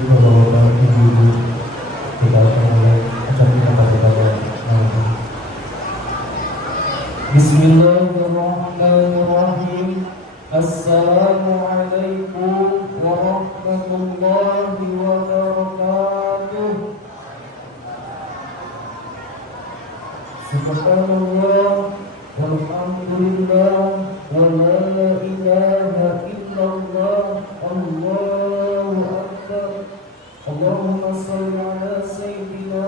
bapak-bapak, ibu-ibu, kita akan mulai acara kita pada Bismillahirrahmanirrahim. Assalamualaikum warahmatullahi wabarakatuh. Subhanallah walhamdulillah wa la ilaha illallah, Allahu akbar. Allahumma shalli ala sayyidina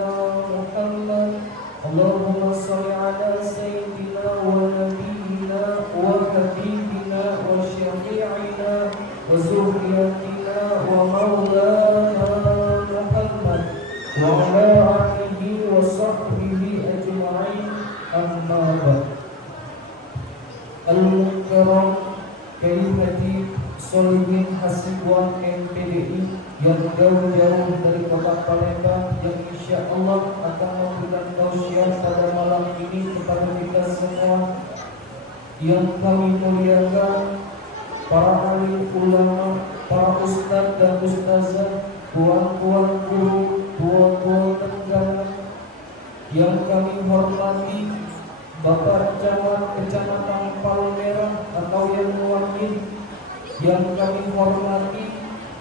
Muhammad. Allahumma shalli ala sayyidina wa nabiyyina wa habibina wa syafi'ina wa zurriyatina wa maulana Muhammad wa ala alihi wa sahbihi ajma'in, amma ba'd. Al-Mukarram Kalimati Solihin Hasibuan MPDI yang jauh-jauh dari kota Palembang, yang insya Allah akan memberikan tausiah pada malam ini kepada kita semua, yang kami muliakan para alim ulama, para ustadz dan ustazah, tuan-tuan guru, tuan-tuan tenggara, yang kami hormati Bapak Camat Kecamatan Palmerah atau yang mewakili, yang kami hormati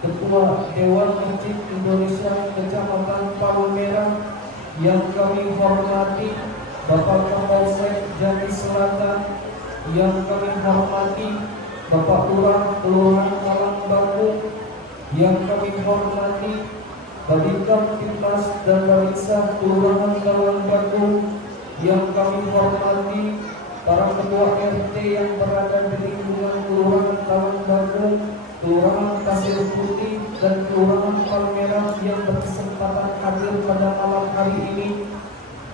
Ketua Dewan Masjid Indonesia Kecamatan Palmerah, yang kami hormati Bapak Kapolsek Jambi Selatan, yang kami hormati Bapak Lurah Kelurahan Malang Batu, yang kami hormati Babinkan Timnas dan Babinsa Kelurahan Malang Batu, yang kami hormati para ketua RT yang berada di lingkungan Kelurahan Malang Batu, Kelurahan Pasir Putih dan Kelurahan Palmerah yang berkesempatan hadir pada malam hari ini,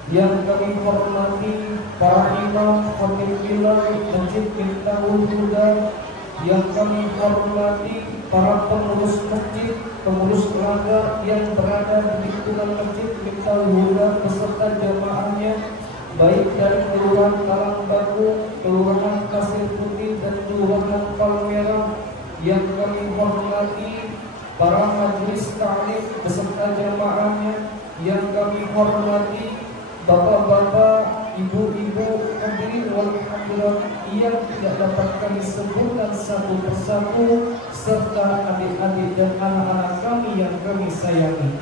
yang kami hormati para imam, khatib wilayah Masjid Miftahul Huda, yang kami hormati para pengurus masjid, pengurus keluarga yang berada di lingkungan Masjid Miftahul Huda beserta jamaahnya, baik dari Kelurahan Malang Batu, Kelurahan Pasir Putih dan Kelurahan Palmerah, yang kami hormati para majelis ta'lim beserta jamaahnya, yang kami hormati bapak-bapak, ibu-ibu, hadirin wal hadirat yang tidak dapat kami sebutkan satu persatu, serta adik-adik dan anak-anak kami yang kami sayangi.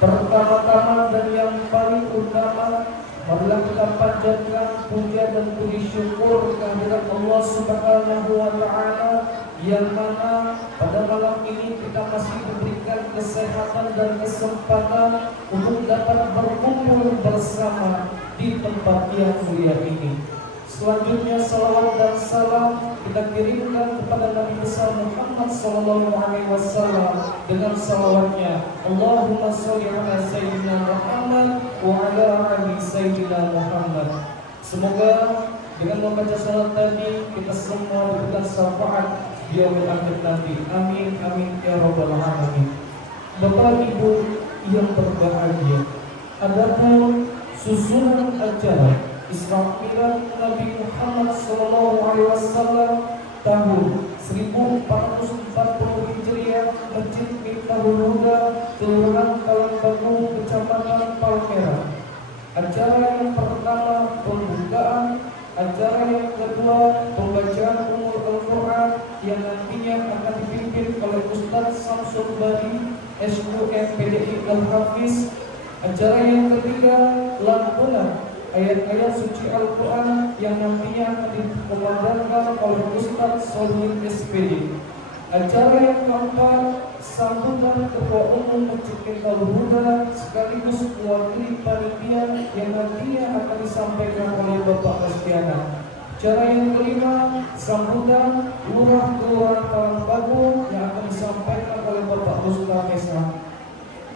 Pertama-tama dan yang paling utama, marilah kita panjatkan puja dan puji syukur kehadirat Allah Subhanahu wa Ta'ala, yang mana pada malam ini kita masih diberikan kesehatan dan kesempatan untuk dapat berkumpul bersama di tempat yang mulia ini. Selanjutnya salawat dan salam kita kirimkan kepada Nabi besar Muhammad sallallahu alaihi wasallam dengan salawatnya, Allahumma sholli ala sayyidina Muhammad wa ala ali sayyidina Muhammad. Semoga dengan membaca salat tadi kita semua diberikan syafaat di yaumil akhir nanti. Amin amin ya rabbal alamin. Bapak Ibu yang berbahagia, adapun susunan acara Isra Mi'raj Nabi Muhammad SAW tahun 1440 Hijriah, Masjid Miftahul Huda, Kelurahan Malang Batu, Kecamatan Palmerah. Acara yang pertama pembukaan, acara yang kedua pembacaan Ummul Al-Quran yang nantinya akan dipimpin oleh Ustadz Samsul Bari SUMPDI Al-Hafiz. Acara yang ketiga lantunan ayat-ayat suci Al-Quran yang nantinya akan dikumandangkan oleh Ustadz Solihin SPD. Acara yang keempat sambutan Ketua Umum Masjid Miftahul Huda sekaligus mewakili panitia yang nantinya akan disampaikan oleh Bapak Astiana. Acara yang kelima sambutan Lurah Kelurahan Malang Batu yang akan disampaikan oleh Bapak Mustafa Mesa.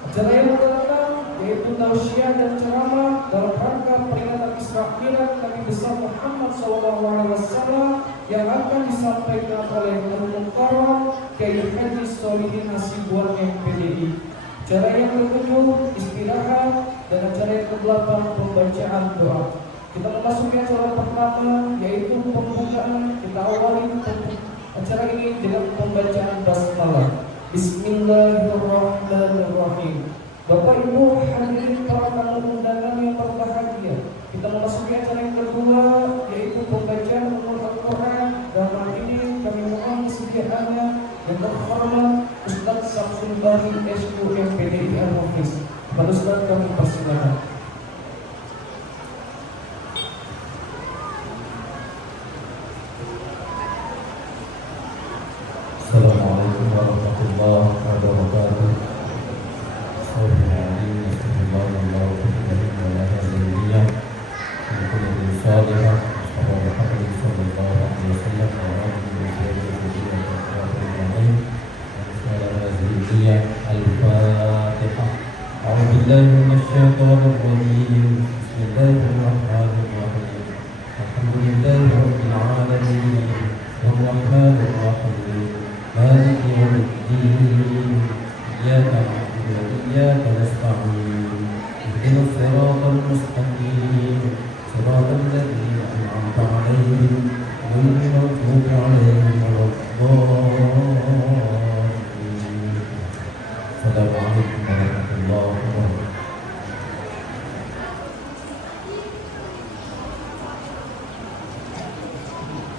Acara yang keenam yaitu tausiah dan ceramah dalam rangka peringatan Isra Mi'raj Nabi besar Muhammad SAW yang akan disampaikan oleh Al-Mukarram Kiai Haji Solihin Hasibuan MPDI. Acara yang ketujuh istirahat, dan acara yang ke-8 pembacaan doa. Kita memasuki acara pertama yaitu pembukaan. Kita awali acara ini dengan pembacaan basmalah. Bismillahirrahmanirrahim. Bismillahirrahmanirrahim. Bapak Ibu hadirin para tamu undangan yang berbahagia, kita memasuki acara yang kedua, yaitu pembacaan umum Al-Quran. Dalam hal ini kami mohon kesediaannya yang terhormat Ustaz Samsul Bari SUMPDI Al-Hafiz. Kepada Ustaz kami persilakan. Assalamualaikum warahmatullahi wabarakatuh. مالك يوم الدين إياك نعبد وإياك نستعين اهدنا الصراط المستقيم صراط الذين أنعمت عليهم غير المغضوب عليهم ولا الضالين. السلام عليكم ورحمة الله وبركاته.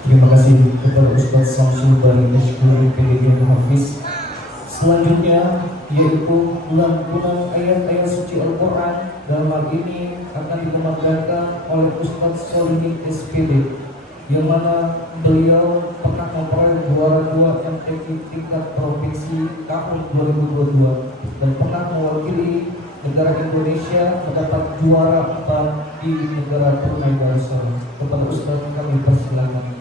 Terima kasih kepada Ustaz Samsul Bari SUMPDI Al-Hafiz. Selanjutnya yaitu lantunan ayat-ayat suci Al-Quran. Dalam hal ini akan dikumandangkan oleh Ustaz Solihin SPD, yang mana beliau pernah memperoleh juara 2 MTQ tingkat provinsi tahun 2022 dan pernah mewakili negara Indonesia mendapat juara 4 di negara Brunei Darussalam. Kepada Ustaz kami persilakan.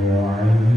وعلى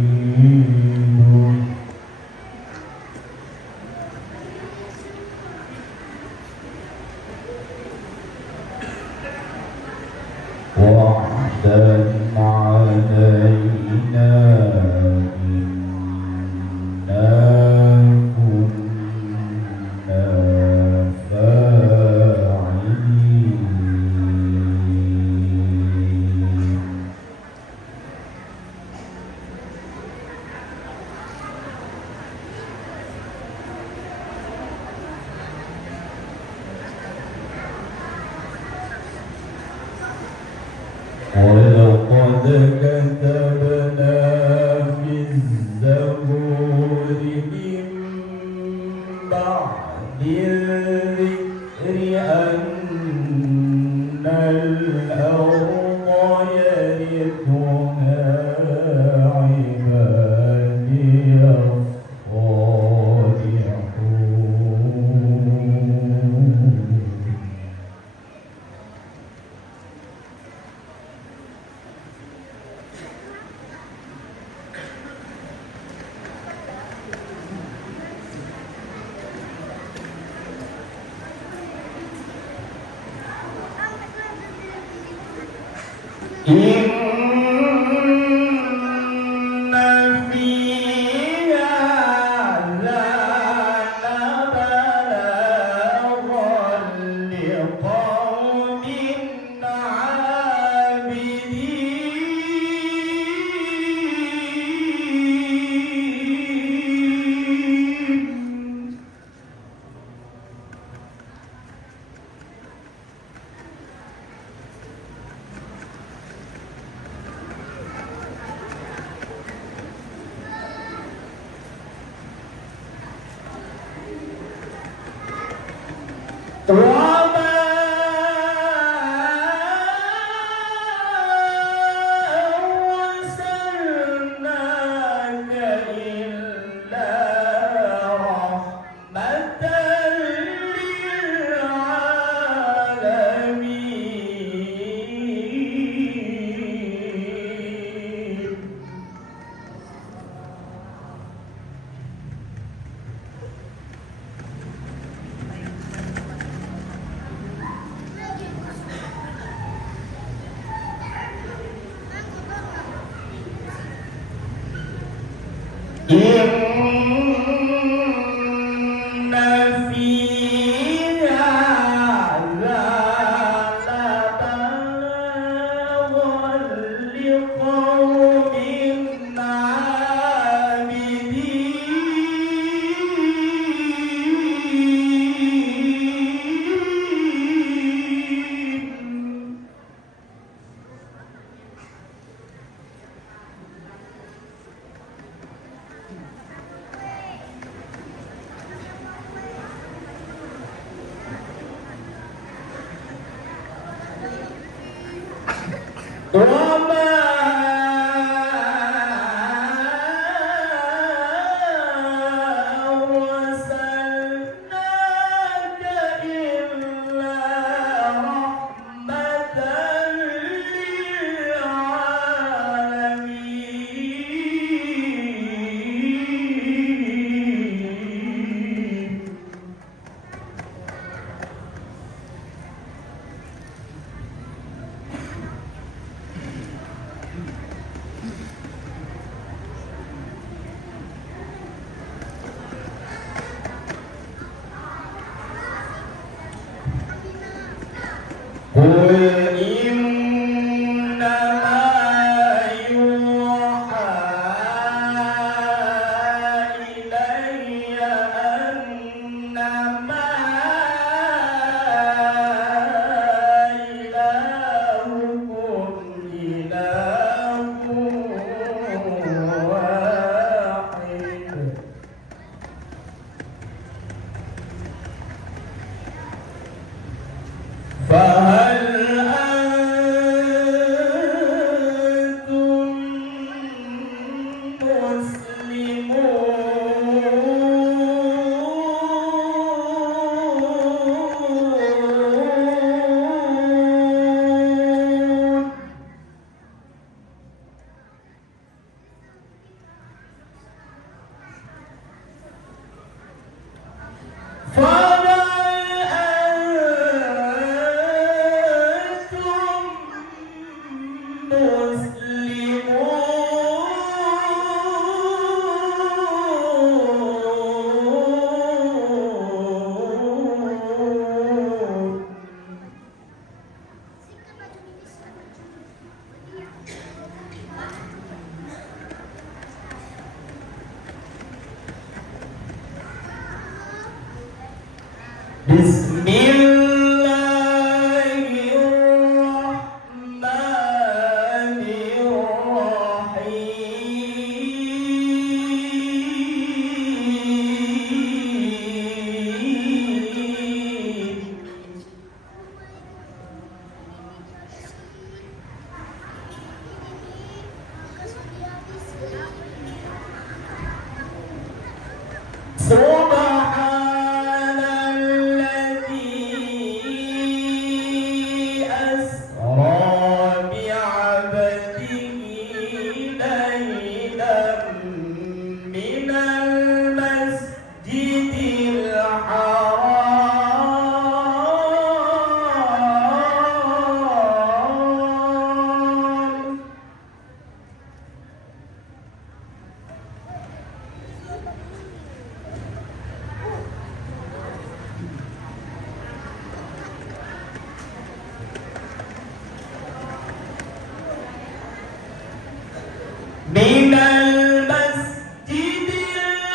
من المسجد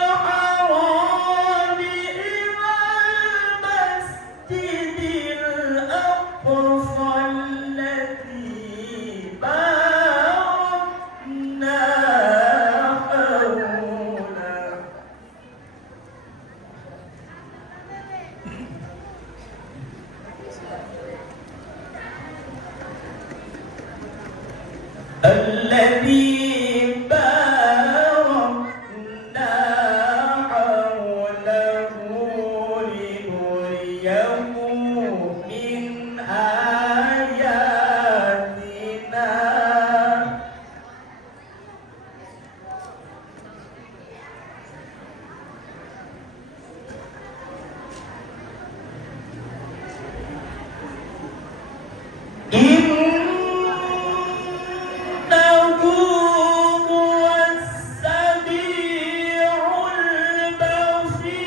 الحرام إلى المسجد الأقصى الذي باركنا حوله الذي باركنا حوله لنريه من آياتنا إنه هو السميع البصير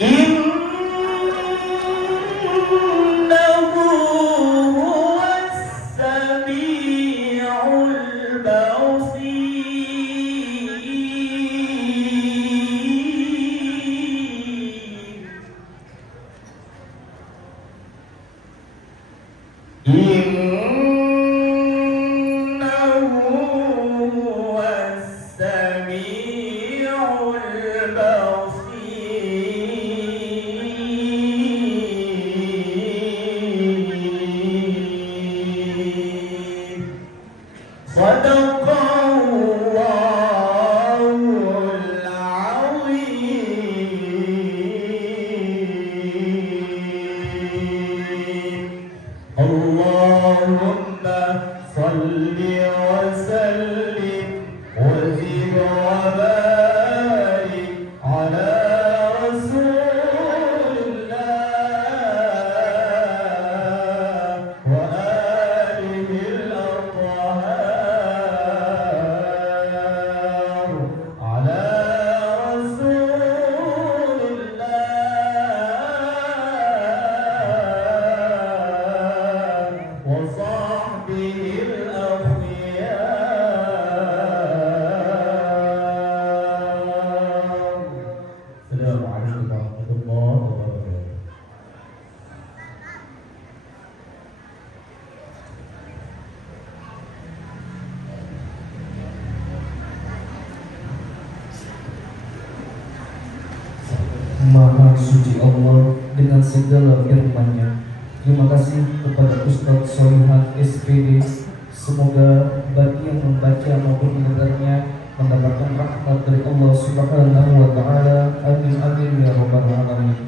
إنه هو السميع البصير إنه هو السميع البصير صدق الله العظيم اللهم صل وسلم وزد وبارك على رسول الله وآله الأطهار على رسول الله وصحبه الأخيار. السلام عليكم ورحمة الله وبركاته. Maha suci Allah dengan segala firman-Nya. Terima kasih kepada Ustadz Solihan SPD. Semoga bagi yang membaca maupun mendengarnya mendapatkan rahmat dari Allah Subhanahu wa Ta'ala. Amin amin ya rabbal alamin.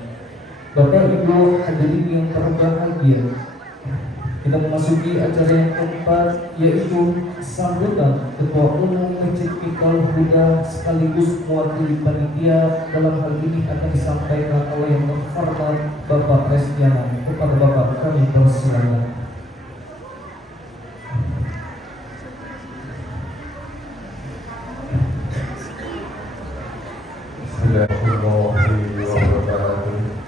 Bapak Ibu hadirin yang berbahagia, kita memasuki acara yang keempat, yaitu sambutan Ketua Umum Masjid Iqbal Huda sekaligus mewakili panitia. Dalam hal ini akan disampaikan oleh yang terhormat Bapak Resdiana. Kepada Bapak kami persilakan. Bismillahirrahmanirrahim.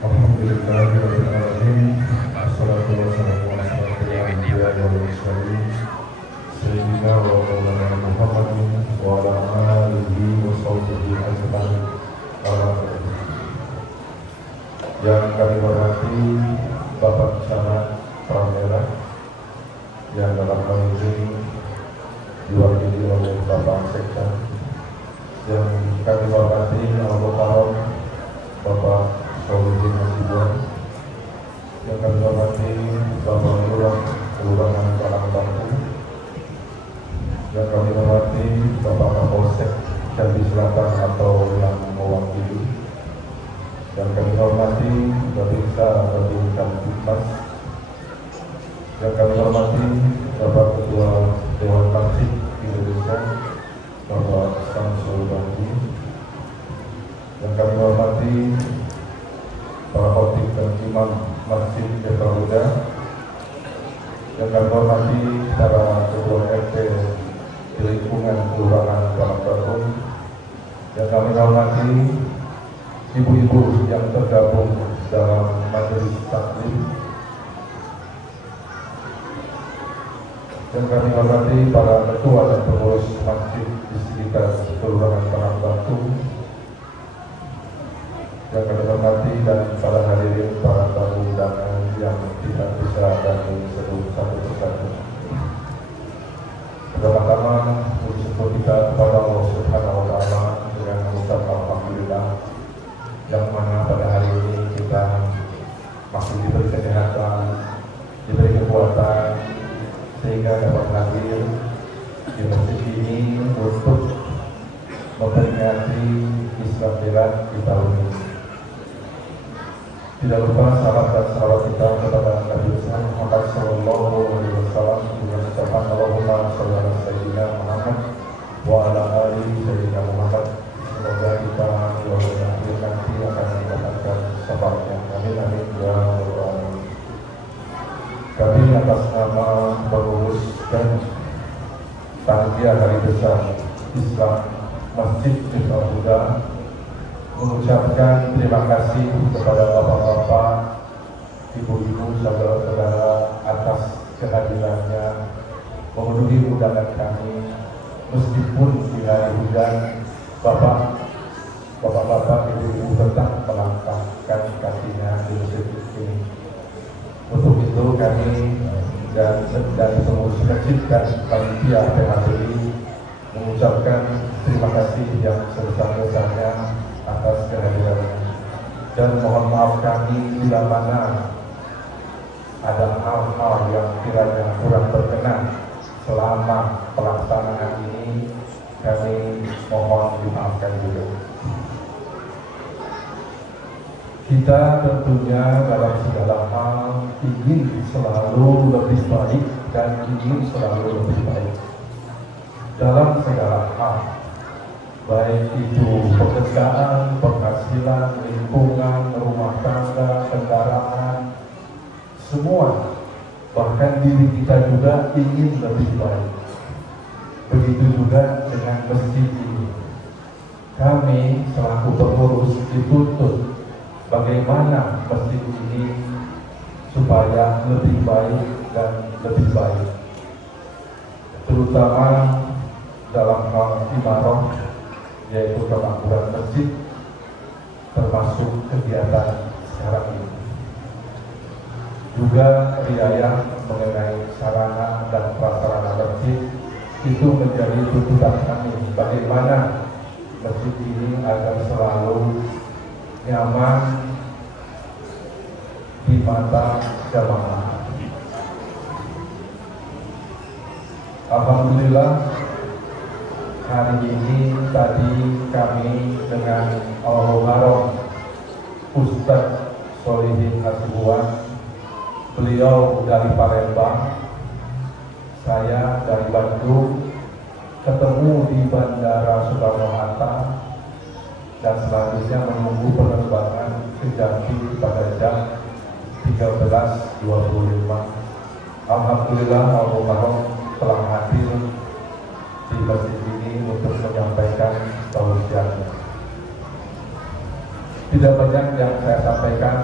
Alhamdulillahirrahmanirrahim. Assalatu wassalamu ala asyrafil anbiya'i wal mursalin Sayyidina wa maulana Muhammadin wa ala alihi wa sahbihi ajma'in. Yang kami hormati Bapak Camat Pramila, yang dalam hal ini diwakili oleh Bapak Sekda, yang kami hormati anggota Bapak Solihin Hasibuan, yang kami hormati Bapak Lurah Kelurahan Karangtangku, yang kami hormati Bapak Kapolsek Jambi Selatan atau yang mewakili, yang kami hormati Babinsa Babinkan Bitmas, yang kami hormati Bapak Ketua Dewan Masjid Indonesia Bapak Samsul Bandi, yang kami hormati para khotib dan imam Masjid Iqbal Huda, yang kami hormati para ketua RT kami hormati ibu-ibu yang tergabung dalam majelis taklim, dan kami hormati para ketua dan pengurus masjid di sekitar Kelurahan Karang Batu, yang kami hormati, dan para hadirin, para tamu undangan yang tidak bisa kami sebut satu persatu. Pertama-tama puji syukur kita kepada Allah Subhanahu wa Ta'ala dengan mengucap alhamdulillah, yang mana pada hari ini kita masih diberi kesehatan, diberi kekuatan, sehingga dapat hadir di masjid ini untuk memperingati Isra Mi'raj di tahun ini. Tidak lupa salam dan salawat kita kepada Nabi Muhammad SAW dengan ucapan Allahumma sholli ala sayyidina Muhammad wa ala ali sayyidina Muhammad. Semoga kita dua akhir nanti akan mendapatkan syafaatnya. Amin amin ya rabbal alamin. Kami atas nama pengurus dan panitia hari besar Islam Masjid Al Huda mengucapkan terima kasih kepada bapak-bapak, ibu-ibu, saudara-saudara atas kehadirannya memenuhi undangan kami meskipun di hari hujan. Bapak-bapak, ibu-ibu tetap melangkahkan kakinya di masjid ini. Untuk itu kami dan pengurus masjid dan panitia PHBI mengucapkan terima kasih yang sebesar-besarnya atas kehadirannya, dan mohon maaf kami bila mana ada hal-hal yang kiranya kurang berkenan selama pelaksanaan ini, kami mohon dimaafkan juga. Kita tentunya dalam segala hal ingin selalu lebih baik dan ingin selalu lebih baik dalam segala hal, baik itu pekerjaan, penghasilan, lingkungan, rumah tangga, kendaraan, semua, bahkan diri kita juga ingin lebih baik. Begitu juga dengan masjid ini. Kami selaku pengurus dituntut bagaimana masjid ini supaya lebih baik dan lebih baik, terutama dalam hal imarah, yaitu kemakmuran masjid, termasuk kegiatan sekarang ini. Juga riayah mengenai sarana dan prasarana masjid itu menjadi tuntutan kami, bagaimana masjid ini agar selalu nyaman di mata jamaah. Alhamdulillah, hari ini tadi kami dengan Al-Muharram Ustadz Solihin Hasibuan, beliau dari Palembang, saya dari Bandung, ketemu di Bandara Soekarno-Hatta, dan selanjutnya menunggu penerbangan ke Jambi pada jam 13.25. Alhamdulillah, Al-Muharram telah hadir di masjid ini untuk menyampaikan tausiahnya. Tidak banyak yang saya sampaikan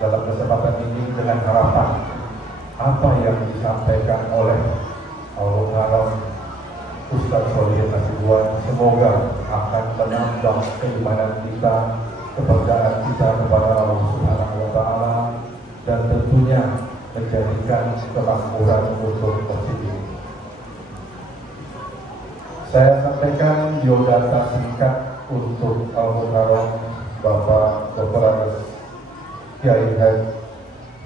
dalam kesempatan ini, dengan harapan apa yang disampaikan oleh Al-Muharram Ustadz Solihin Hasibuan semoga akan menambah keimanan kita, kepercayaan kita kepada Allah Subhanahu wa Ta'ala, dan tentunya menjadikan kemakmuran untuk masjid ini. Saya sampaikan biodata singkat untuk Al-Muharram Bapak Dr. Andes Kiai Haji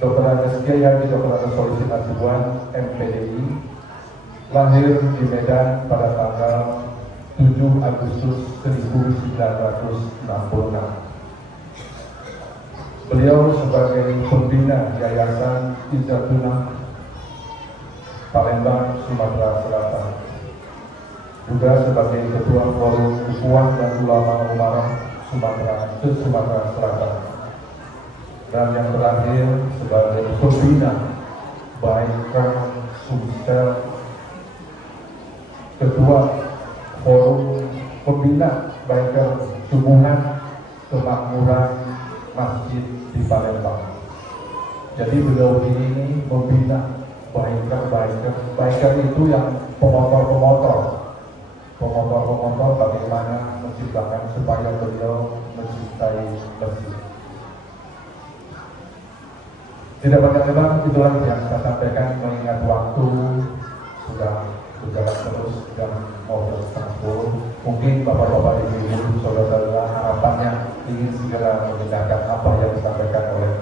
Dr. Andes Solihin Hasibuan, MPDI, lahir di Medan pada tanggal 7 Agustus 1966. Beliau sebagai pembina Yayasan Izzatuna Palembang, Sumatera Selatan, juga sebagai Ketua Forum Ukhuwah dan Ulama Umarah Sumatera Selatan, dan yang terakhir sebagai pembina Baikan Sumsel, Ketua Forum Pembina biker Subuhan Kemakmuran Masjid di Palembang. Jadi beliau ini membina biker itu yang pemotor bagaimana menciptakan supaya beliau mencintai masjid. Tidak banyak itulah yang saya sampaikan, mengingat waktu sudah berjalan terus dan mau setengah 10. Mungkin bapak-bapak, ibu-ibu, saudara-saudara harapannya ingin segera mendengarkan apa yang disampaikan oleh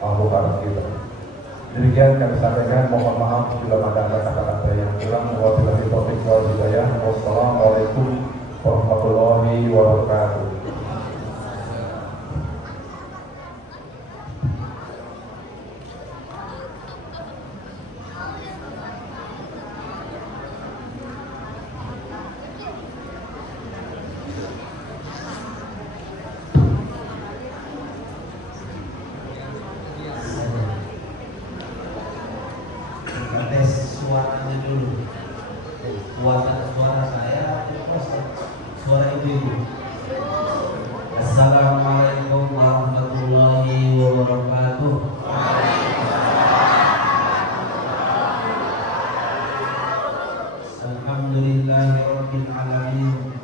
Abu Bakar kita. Demikian kami sampaikan, mohon maaf bila ada kata-kata yang kurang. Wabillahi taufiq wal hidayah. Wassalamualaikum warahmatullahi wabarakatuh. Tes suaranya dulu. Suara saya, suara ibu-ibu. Assalamualaikum warahmatullahi wabarakatuh. Alhamdulillahirabbil alamin.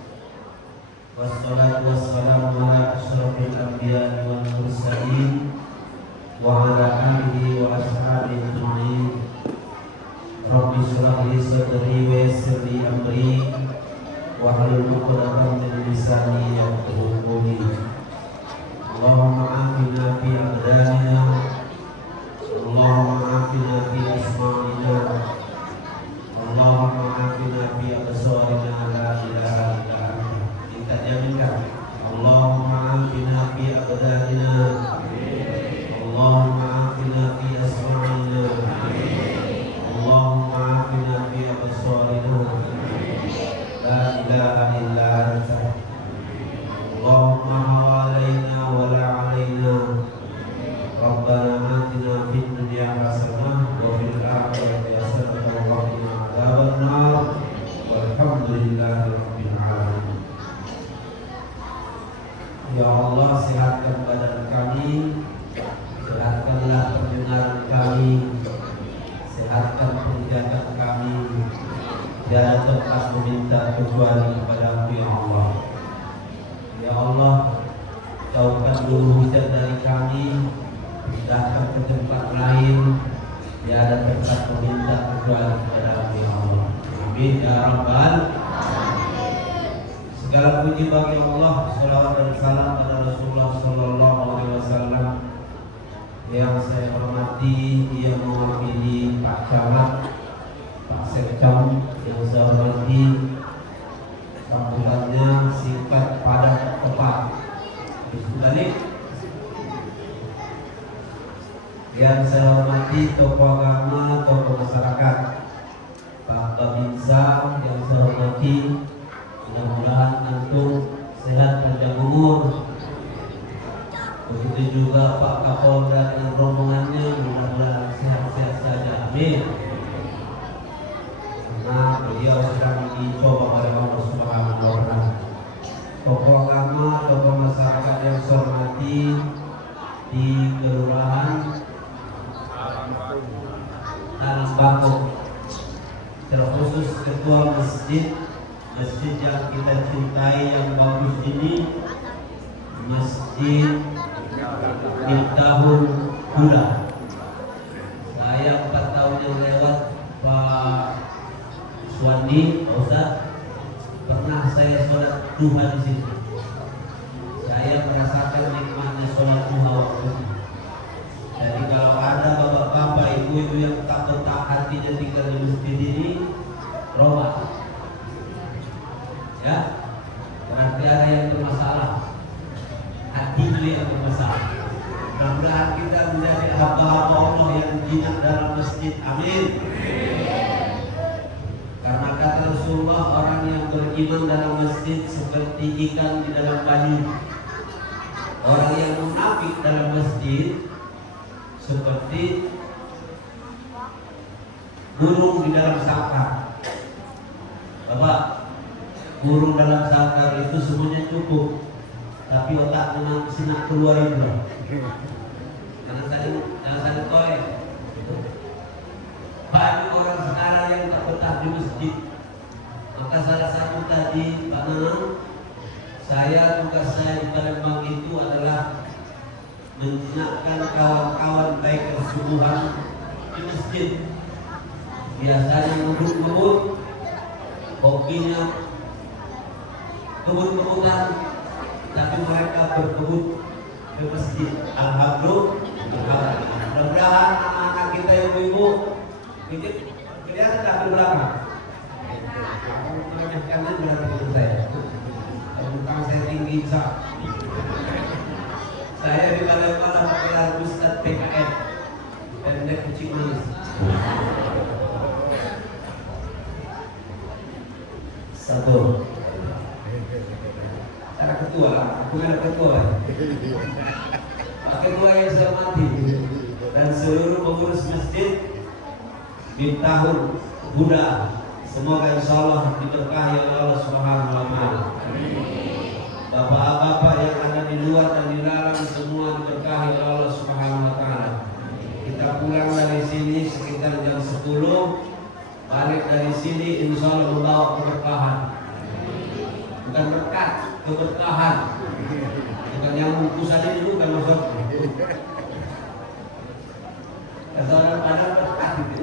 Wassalatu wassalamu ala asyrafil anbiya'i wal mursalin wa ala alihi wa ashabihi ajma'in. Rabbi shrah li sadri wa yassir li amri wahlul 'uqdatam min lisani yafqahu qawli. Allahumma afina fi abdanina, Allahumma afina fi asma'ina, Allahumma afina fi absarina, la ilaha illa anta. Kita jaminkan. Allahumma afina fi abdanina, Allahumma afina fi asma'ina, Allahumma afina fi absarina, la ilaha illa anta. Allahumma hawalaina wa la alaina. Rabbana atina fid dunya hasanah wa fil akhirati hasanah wa qina adzabannar. Walhamdulillahi rabbil alamin. Ya Allah, sehatkan badan kami, sehatkanlah pendengaran kami, sehatkan penglihatan kami. Tiada tempat meminta kecuali kepada-Mu ya Allah. Ya Allah, jauhkan dulu hujat dari kami, pindahkan ke tempat lain. Tiada tempat meminta kecuali kepada-Mu ya Allah. Amin ya Rabbal. Segala puji bagi Allah, salawat dan salam pada Rasulullah sallallahu alaihi wasallam. Yang saya hormati, yang mewakili Pak Camat, Pak Sekcam, yang saya hormati, sambutannya singkat, padat, tepat. Bismillah. Yang saya hormati tokoh agama, tokoh masyarakat, Pak Babinsa, yang saya hormati, mudah-mudahan antum sehat panjang umur. Begitu juga Pak Kapolda dan rombongannya, mudah-mudahan sehat-sehat saja. Amin. Karena beliau sedang dicoba oleh Allah Subhanahu wa Ta'ala. Tokoh agama, tokoh masyarakat yang saya hormati di Kelurahan Talang Bangkok, terkhusus ketua masjid yang kita cintai, yang bagus ini, Masjid Miftahul Huda. Saya 4 tahun yang lewat, Pak Suwandi, Pak Ustaz, pernah saya sholat duha di situ. Saya merasakan nikmatnya sholat duha waktu itu. Jadi kalau ada bapak-bapak, ibu-ibu yang tak betah hatinya tinggal di masjid ini, roba. Ya, berarti ada yang bermasalah. Hati yang bermasalah. Mudah-mudahan kita menjadi hamba-hamba Allah yang jinak dalam masjid. Amin. Karena kata Rasulullah, orang yang beriman dalam masjid seperti ikan di dalam banyu. Orang yang munafik dalam masjid seperti burung di dalam sangkar. Bapak, burung dalam sangkar itu semuanya cukup, tapi otak memang sinak keluar itu. Jangan saling toleh. Banyak orang sekarang yang tak betah di masjid. Maka salah satu tadi Pak Nanang, tugas saya di Palembang itu adalah menjinakkan kawan-kawan baik kesubuhan di masjid. Biasanya ngebut-ngebut, hobinya kebut-kebutan, tapi mereka berkebut ke masjid. Alhamdulillah. Mudah-mudahan anak-anak kita yang ibu kelihatan tak di belakang. Karena berarti saya. Tentang saya tinggi besar. Saya di Palembang pakai Ustaz PKN dan dia kucing manis. Satu. Cara ketua, aku ada ketua. Pak Ketua yang saya hormati dan seluruh pengurus masjid di tahun Buddha, semoga insya Allah diberkahi oleh Allah Subhanahu wa Ta'ala. Bapak-bapak yang ada di luar dan di dalam semua diberkahi oleh Allah Subhanahu wa Ta'ala. Kita pulang dari sini sekitar jam 10, balik dari sini insya Allah membawa keberkahan. Bukan berkat, keberkahan. Bukan yang bungkusan ini dulu kan maksud. Kata orang Padang berkat itu.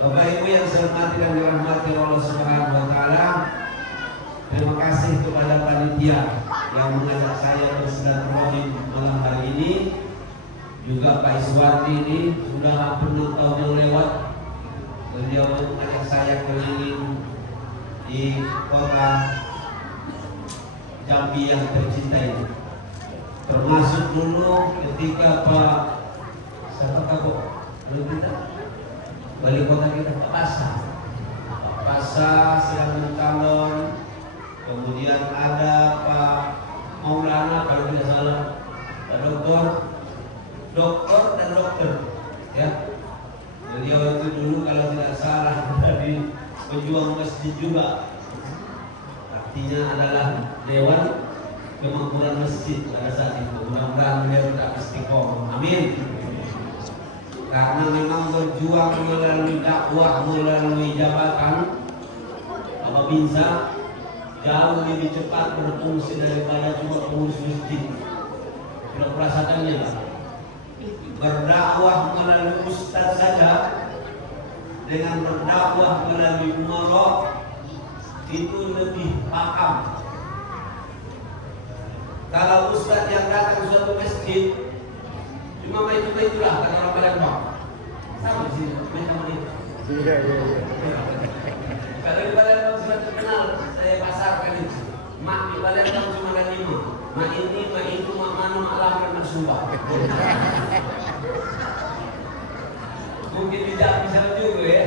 Bapak Ibu yang saya hormati dan dirahmati Allah Subhanahu wa Ta'ala, terima kasih kepada panitia yang mengajak saya bersilaturahim malam hari ini. Juga Pak Iswati ini sudah hampir 6 tahun yang lewat. Beliau mengajak saya keliling di kota Jambi yang tercinta ini. Termasuk dulu ketika Pak wali kota kita Pak Pasa sedang mencalon. Kemudian ada Pak Maulana kalau tidak salah, Pak Doktor dan dokter, ya. Beliau itu dulu kalau tidak salah dari pejuang masjid juga. Artinya adalah Dewan Kemakmuran Masjid pada saat itu. Mudah-mudahan beliau tetap istiqomah. Amin. Karena memang berjuang melalui dakwah, melalui jabatan Babinsa jauh lebih cepat berfungsi daripada cuma pengurus masjid. Sudah perasaannya berdakwah melalui ustaz saja dengan berdakwah melalui umarok itu lebih paham. Kalau ustaz yang datang suatu masjid cuma itulah kata orang Palembang sama di sini macam ini. Kalau di Palembang sudah terkenal, saya pasarkan itu. Mak di Palembang cuma ada 5. Mak ini, mak itu, mak mana, mak lahir, mak sumpah. Mungkin tidak bisa juga ya.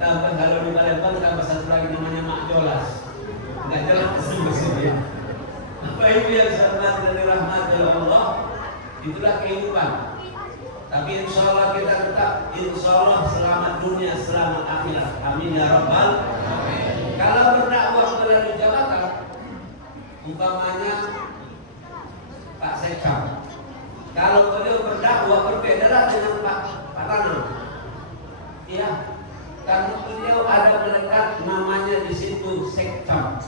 Tambah kalau di Palembang tambah satu lagi namanya Mak Jolas. Nggak jelas sih. Apa itu yang sangat dari rahmat oleh Allah? Itulah kehidupan. Tapi insya Allah kita tetap insya Allah selamat dunia, selamat akhirat. Amin ya Rabbal. Kalau berdakwah melalui jabatan, umpamanya Pak Sekam. Kalau beliau berdakwah berbeda dengan Pak Tanam. Ya, karena beliau ada melekat namanya di situ Sekam.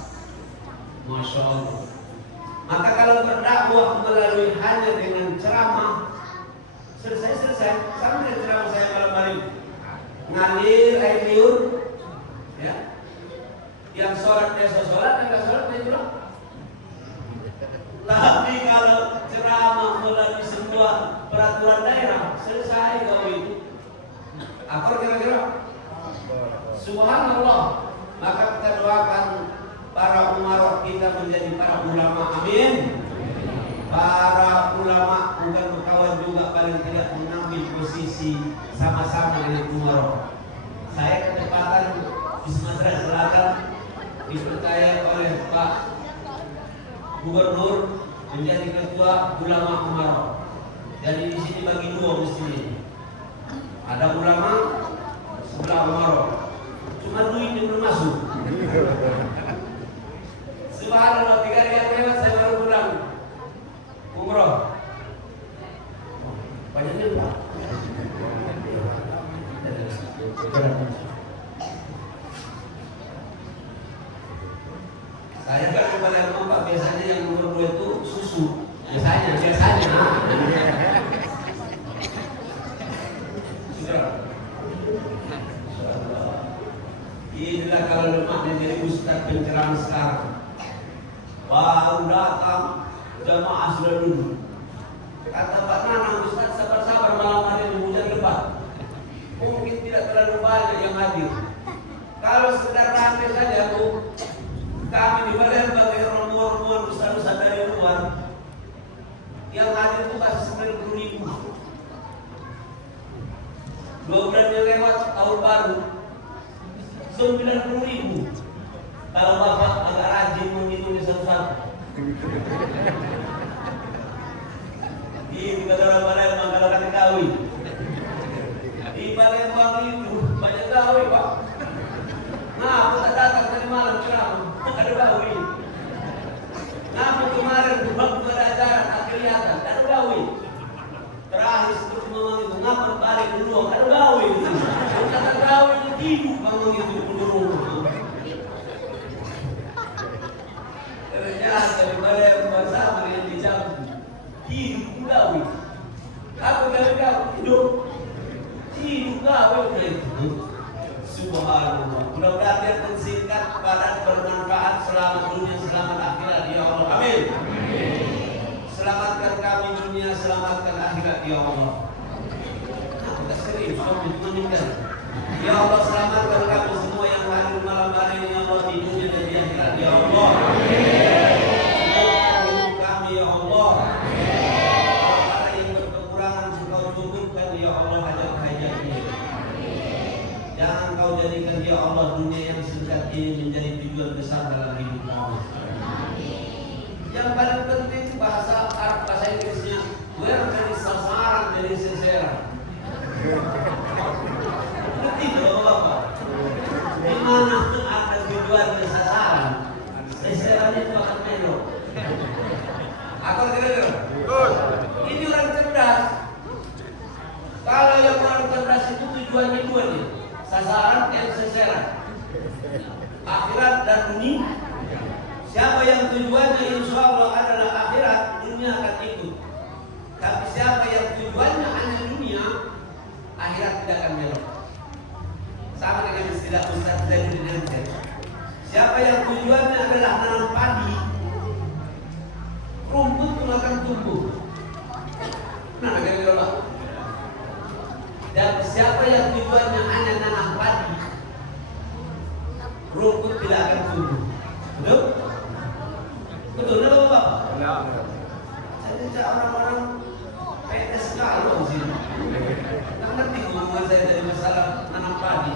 Masya Allah. Maka kalau berdakwah melalui hanya dengan ceramah, selesai sama dengan ceramah saya malam hari ngalir air liur, ya. Yang sholat biasa sholat, yang nggak sholat dia juga. Tapi kalau ceramah melalui sebuah peraturan daerah, selesai kau itu. Apa kira-kira? Subhanallah. Maka kita doakan para umarok kita menjadi para ulama. Amin. Para ulama bukan berkawan juga paling tidak mengambil posisi sama-sama dengan umarok. Saya ketepatan di Sumatera Selatan dipercaya oleh Pak Gubernur menjadi ketua ulama umarok. Jadi di sini bagi dua mesti. Ada ulama sebelah umarok. Cuma Saya kan kembali Pak, biasanya yang nomor 2 itu susu. Biasanya. Inilah kalau lemak menjadi ustaz penceramah sekarang. Baru datang jamaah sudah duduk. Kata Pak Nanang, Ustaz sabar-sabar, malam hari hujan lebat. Mungkin tidak terlalu banyak yang hadir. Kalau sekedar rantai saja Bu, kami di Palembang yang rombongan besar-besar dari luar, yang hadir itu kasih 90.000. 2 bulan yang lewat tahun baru 90.000. Kalau Bapak agak rajin menghitung satu-satu. Di negara Palembang kalau kata gawi. Di Palembang itu banyak gawi Pak. Nah, aku tak datang dari malam ceramah, ada gawi. Nah, kemarin waktu ada acara tak kelihatan, ada gawi. Terakhir seperti ngomong itu, ngapa balik dulu, ada gawi. Kata gawi itu hidup ngomong itu dulu. Ternyata di Palembang sama yang dicampur. Hidup gawi. Aku gawi hidup gawi itu. Subhanallah. Mudah-mudahan dia tersingkat, padat, bermanfaat, selamat dunia, selamat akhirat ya Allah. Amin. Selamatkan kami dunia, selamatkan akhirat ya Allah. Nah, kita serius, meninggal. Ya Allah, selamatkan kami semua yang hadir malam hari ini ya Allah, di dunia dan di akhirat ya Allah. Hidup kami ya Allah. Kalau ada yang berkekurangan, Engkau cukupkan ya Allah hajat-hajatnya. Jangan Kau jadikan ya Allah dunia yang singkat ini menjadi tujuan besar dalam hidup kami. Yang paling penting bahasa Arab, bahasa Inggrisnya, where dari sasaran dari sasaran. Berarti Bapak, di mana ada tujuan dan sasaran, sasarannya itu akan belok. Akal kira-kira. Ini orang cerdas. Kalau yang orang cerdas itu tujuannya dua nih, sasaran dan sasaran, akhirat dan dunia. Siapa yang tujuannya insya Allah adalah akhirat, dunia akan ikut. Tapi siapa yang tujuannya hanya dunia, akhirat tidak akan belok. Sama dengan istilah Ustaz Zainuddin Amsel. Siapa yang tujuannya adalah nanam padi, rumput itu akan tumbuh. Nah, kira-kira Pak. Dan siapa yang tujuannya hanya nanam padi, rumput tidak akan tumbuh. Betul? Betul, betul Pak? Saya tidak orang-orang PNS sekali di sini. Tidak ngerti ngomong saya dari masalah nanam padi.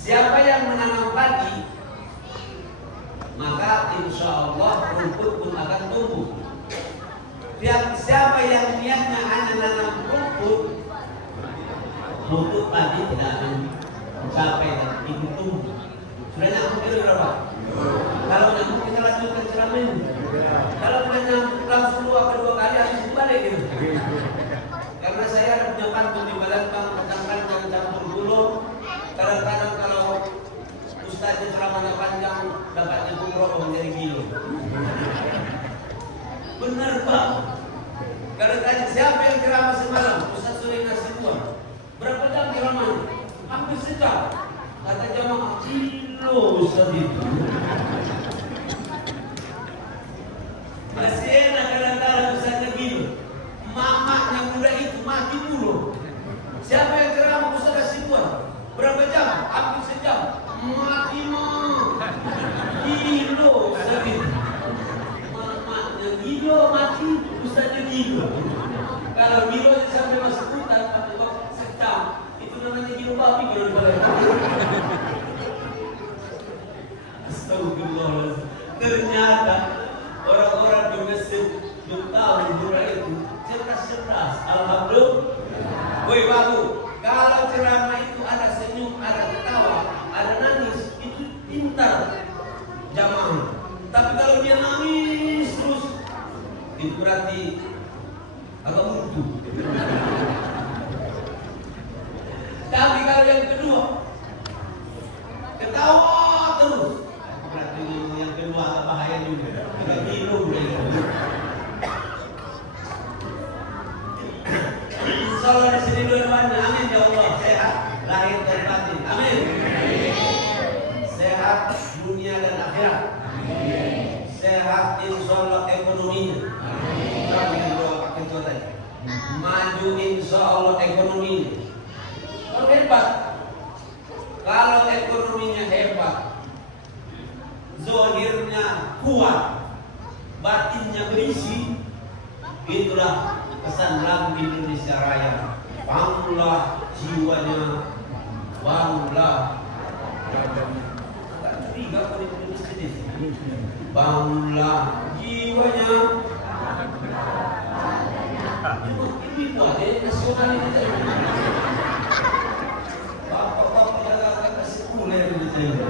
Siapa yang menanam padi, maka insya Allah rumput pun akan tumbuh. Siapa yang niatnya hanya nanam rumput padi tidak akan mencapai dan ikut tumbuh. Sudah nyambung itu berapa? Kalau nyambung kita lanjutkan ceramah ini. Kalau tidak nyambung langsung kedua kali harus balik gitu. Karena saya ada punya pantun di Palembang, kacang dan campur gulung. Kadang-kadang kalau ustaznya ceramahnya panjang, dapatnya umroh menjadi kilo. Benar Pak. Kalau tanya siapa yang ceramah semalam, Ustaz sudah ngasih uang. Berapa jam ceramahnya? Hampir sejam. Kata jamaah, kilo Ustaz itu. Masih enak kadang-kadang Ustaznya kilo. Mamanya muda itu mati dulu. Siapa yang ceramah Ustaz kasih uang? Berapa jam? Hampir sejam. Mati mah. Kilo Ustaz itu. Mamanya kilo mati, Ustaznya kilo. Kalau kilo sampai masuk hutan, pakai waktu sejam. Itu namanya kilo babi kalau di Palembang. Astagfirullahaladzim. Ternyata orang-orang di Mesir belum tahu murah itu cerdas-cerdas. Alhamdulillah. Woi babu, kalau ceramah itu ada senyum, ada ketawa, ada nangis, itu pintar jamaah. Tapi kalau dia nangis terus, itu berarti agak buntu. Tapi kalau yang lahir dan batin. Amin. Sehat dunia dan akhirat. Sehat insyaallah ekonominya. Amin. Maju insyaallah ekonominya. Kalau hebat, kalau ekonominya hebat, zahirnya kuat, batinnya berisi, itulah pesan lagu Indonesia Raya. Bangunlah jiwanya, bangunlah. Tak curiga pada Indonesia ini. Bangunlah jiwanya. Ini buat nasional ini. Bapak-bapak agak sekuler gitu.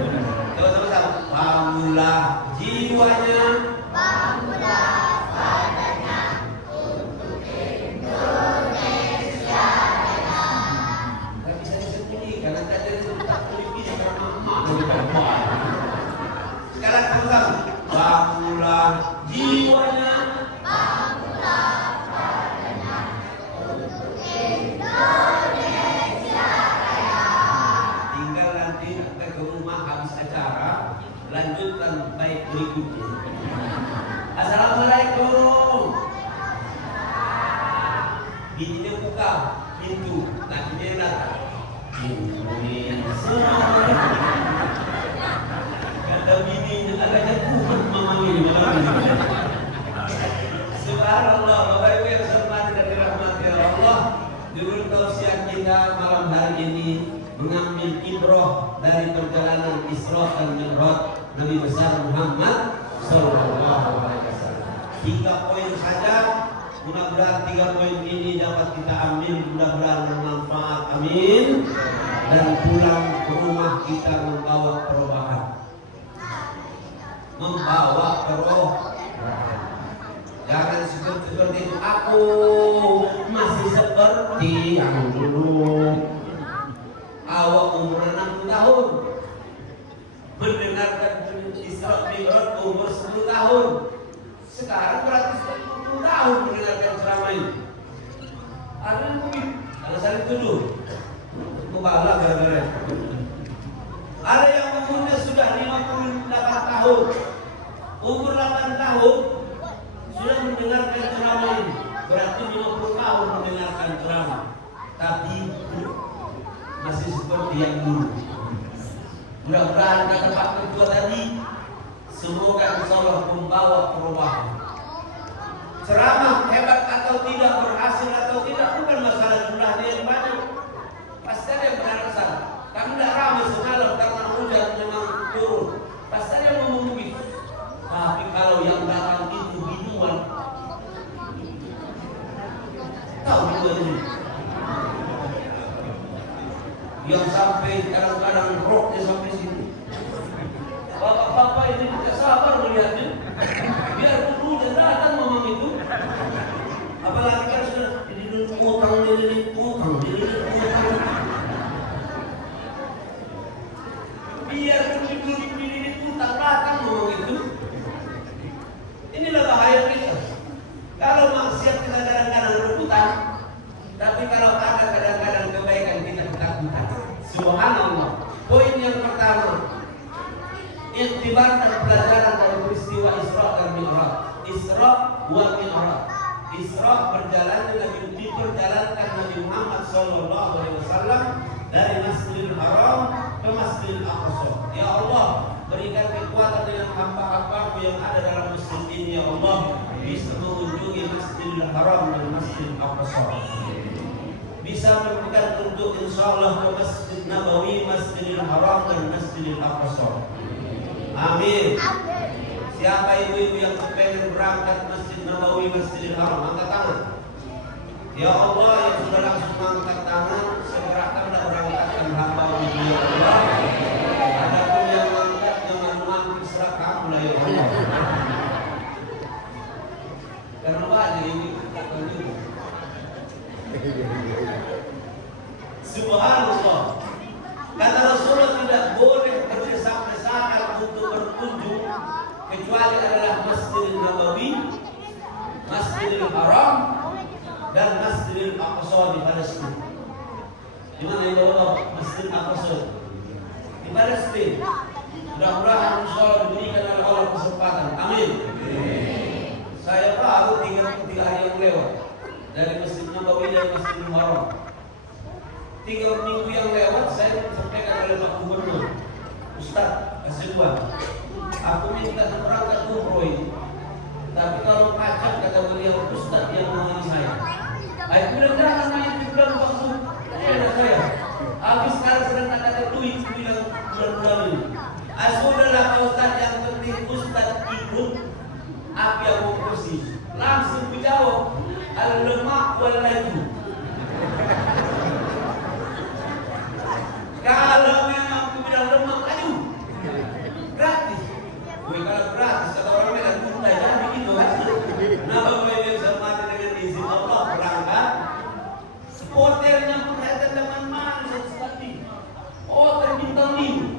Coba-coba bangunlah jiwanya. Bangunlah badannya untuk Indonesia Raya. Gak bisa disembunyikan, nanti ada yang tak boleh karena mama. Sekarang sama-sama bangunlah jiwanya. Bangunlah badannya untuk Indonesia Raya. Tinggal nanti ke rumah habis acara, lanjutkan baik berikutnya. Assalamualaikum. Bininya buka pintu, lakinya datang. Kata bininya agaknya kuat mamanya. Subhanallah, Bapak Ibu yang hormat dan dirahmati Allah. Judul tausiah kita malam hari ini mengambil ibrah dari perjalanan Isra dan Mi'raj Nabi besar Muhammad sallallahu alaihi wasallam. 3 poin saja, mudah-mudahan 3 poin ini dapat kita ambil, mudah-mudahan bermanfaat, amin. Dan pulang ke rumah kita membawa perubahan, membawa perubahan. Jangan seperti itu, aku masih seperti yang dulu. Awak umur 60 tahun, mendengarkan Isra Mi'raj umur 10 tahun. Sekarang berarti 10 tahun mendengarkan ceramah ini. Ada yang mungkin kalau saling tuduh kebala gara-gara. Ada yang umurnya sudah 58 tahun, umur 8 tahun sudah mendengarkan ceramah ini. Berarti 50 tahun mendengarkan ceramah, tapi masih seperti yang dulu. Mudah-mudahan kata Pak Ketua tadi, semoga insyaallah membawa perubahan. Ceramah hebat atau tidak, berhasil atau tidak, bukan masalah jumlahnya yang banyak. Pasti ada yang beralasan. Kami tidak ramai semalam karena hujan memang turun. Pasti ada yang ngomong begitu. Tapi kalau yang datang itu biduan, tahu biduan ini? Yang sampai kadang-kadang roknya sampai sini. Bapak-bapak ini tidak sabar melihatnya. Biar dulu dan datang memang itu. Apalagi kan sudah utang. Biar dulu utang datang memang itu. Inilah bahaya kita. Kalau maksiat kita kadang-kadang rebutan, tapi kalau ada kadang-kadang kebaikan kita ketakutan. Subhanallah. Poin yang pertama, iktibar dan pelajaran dari peristiwa Isra dan Mi'raj. Isra wa Mi'raj. Isra diperjalankan Nabi Muhammad sallallahu alaihi wasallam dari Masjidil Haram ke Masjidil Aqsa. Ya Allah, berikan kekuatan dengan hamba-hambamu yang ada dalam masjid ini, ya Allah, bisa mengunjungi Masjidil Haram dan Masjidil Aqsa. Bisa memberikan untuk insyaallah ke Masjid Nabawi, Masjidil Haram dan Masjidil Aqsa. Amin. Siapa ibu-ibu yang pengen berangkat Masjid Nabawi, Masjidil Haram, angkat tangan. Ya Allah, yang sudah langsung angkat tangan, segerakanlah berangkatkan hamba-Mu ya Allah. Adapun yang angkat jangan serah kamu lah ya Allah. Karena banyak ini katakan itu. Subhanallah. Kata Rasulullah tidak boleh berdesak-desakan untuk berkunjung kecuali adalah Masjidil Nabawi, Masjidil Haram dan Masjidil Aqsa di Palestina. Di mana yang Allah Kristen Apostle di Palestina. Mudah-mudahan insyaallah diberikan oleh Allah kesempatan. Amin. Saya baru tinggal 3 hari yang lewat dari Masjid Nabawi dan Masjid Haram. 3 minggu yang lewat saya disampaikan oleh Pak Gubernur Ustaz Asyidwan, aku minta berangkat umroh ini, tapi kalau kacak kata beliau Ustaz yang mengenai saya. Aku bilang jangan main di bulan waktu enak saya. Habis sekarang sedang ada duit bilang bulan-bulan ini. Sudahlah Pak Ustaz, yang penting Ustaz ikut apa yang mau kursi. Langsung dijawab, al-lemak wal-laju. Kalau memang aku bilang lemak, aduh, gratis. Kalau gratis, kata orang Medan, tidak jadi gitu kan. Nah, Bapak Ibu yang mati dengan izin Allah berangkat. Hotelnya pun ada teman mana sekali. Hotel bintang 5.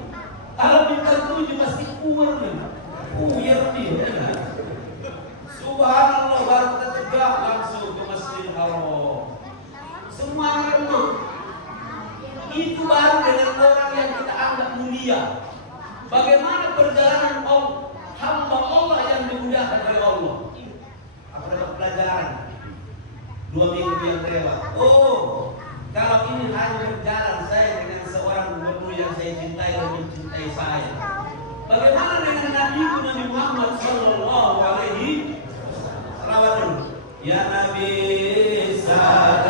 Kalau bintang 7 masih puer kan. Puer dia kan. Subhanallah, baru kita tegak langsung ke Masjidil Haram. Semuanya remuk. Itu baru dengan orang yang kita anggap mulia. Bagaimana perjalanan hamba Allah yang dimudahkan oleh Allah. Apa dapat pelajaran 2 minggu yang lewat. Oh, kalau ini hanya berjalan saya dengan seorang gubernur yang saya cintai dan mencintai saya. Bagaimana dengan Nabi Muhammad sallallahu alaihi wasallam? Ya Nabi salam.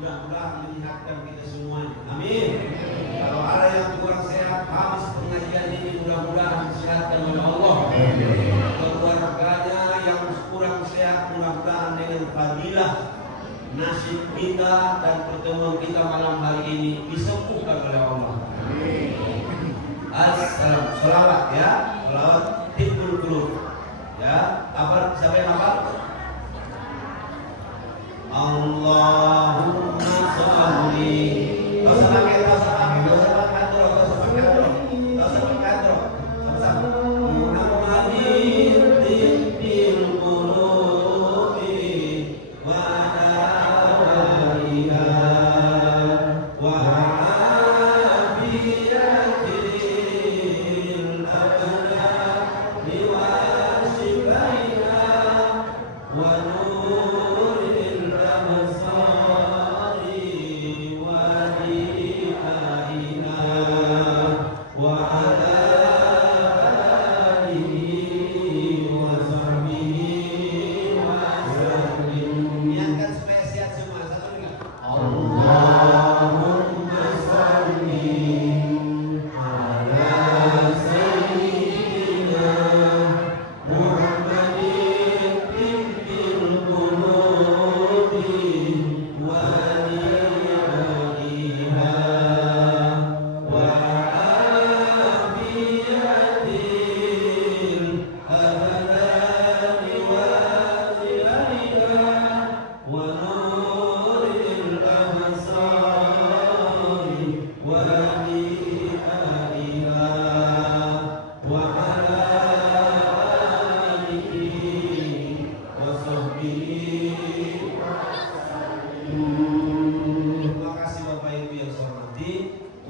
Mudah-mudahan menyehatkan kita semuanya. Amin. Kalau ada yang kurang sehat, habis pengajian ini mudah-mudahan disehatkan oleh Allah. Keluarganya yang kurang sehat, mudah-mudahan dengan fadilah nasib kita dan pertemuan kita malam hari ini disembuhkan oleh Allah. Assalam. Selawat ya, selawat timbul dulu. Ya, apa siapa yang hafal? Allahumma sholli. Tak usah pakai kantor. Muhammadin tibbil qulubi wa dawaiha wa afiyatil abdani wa shifaiha wa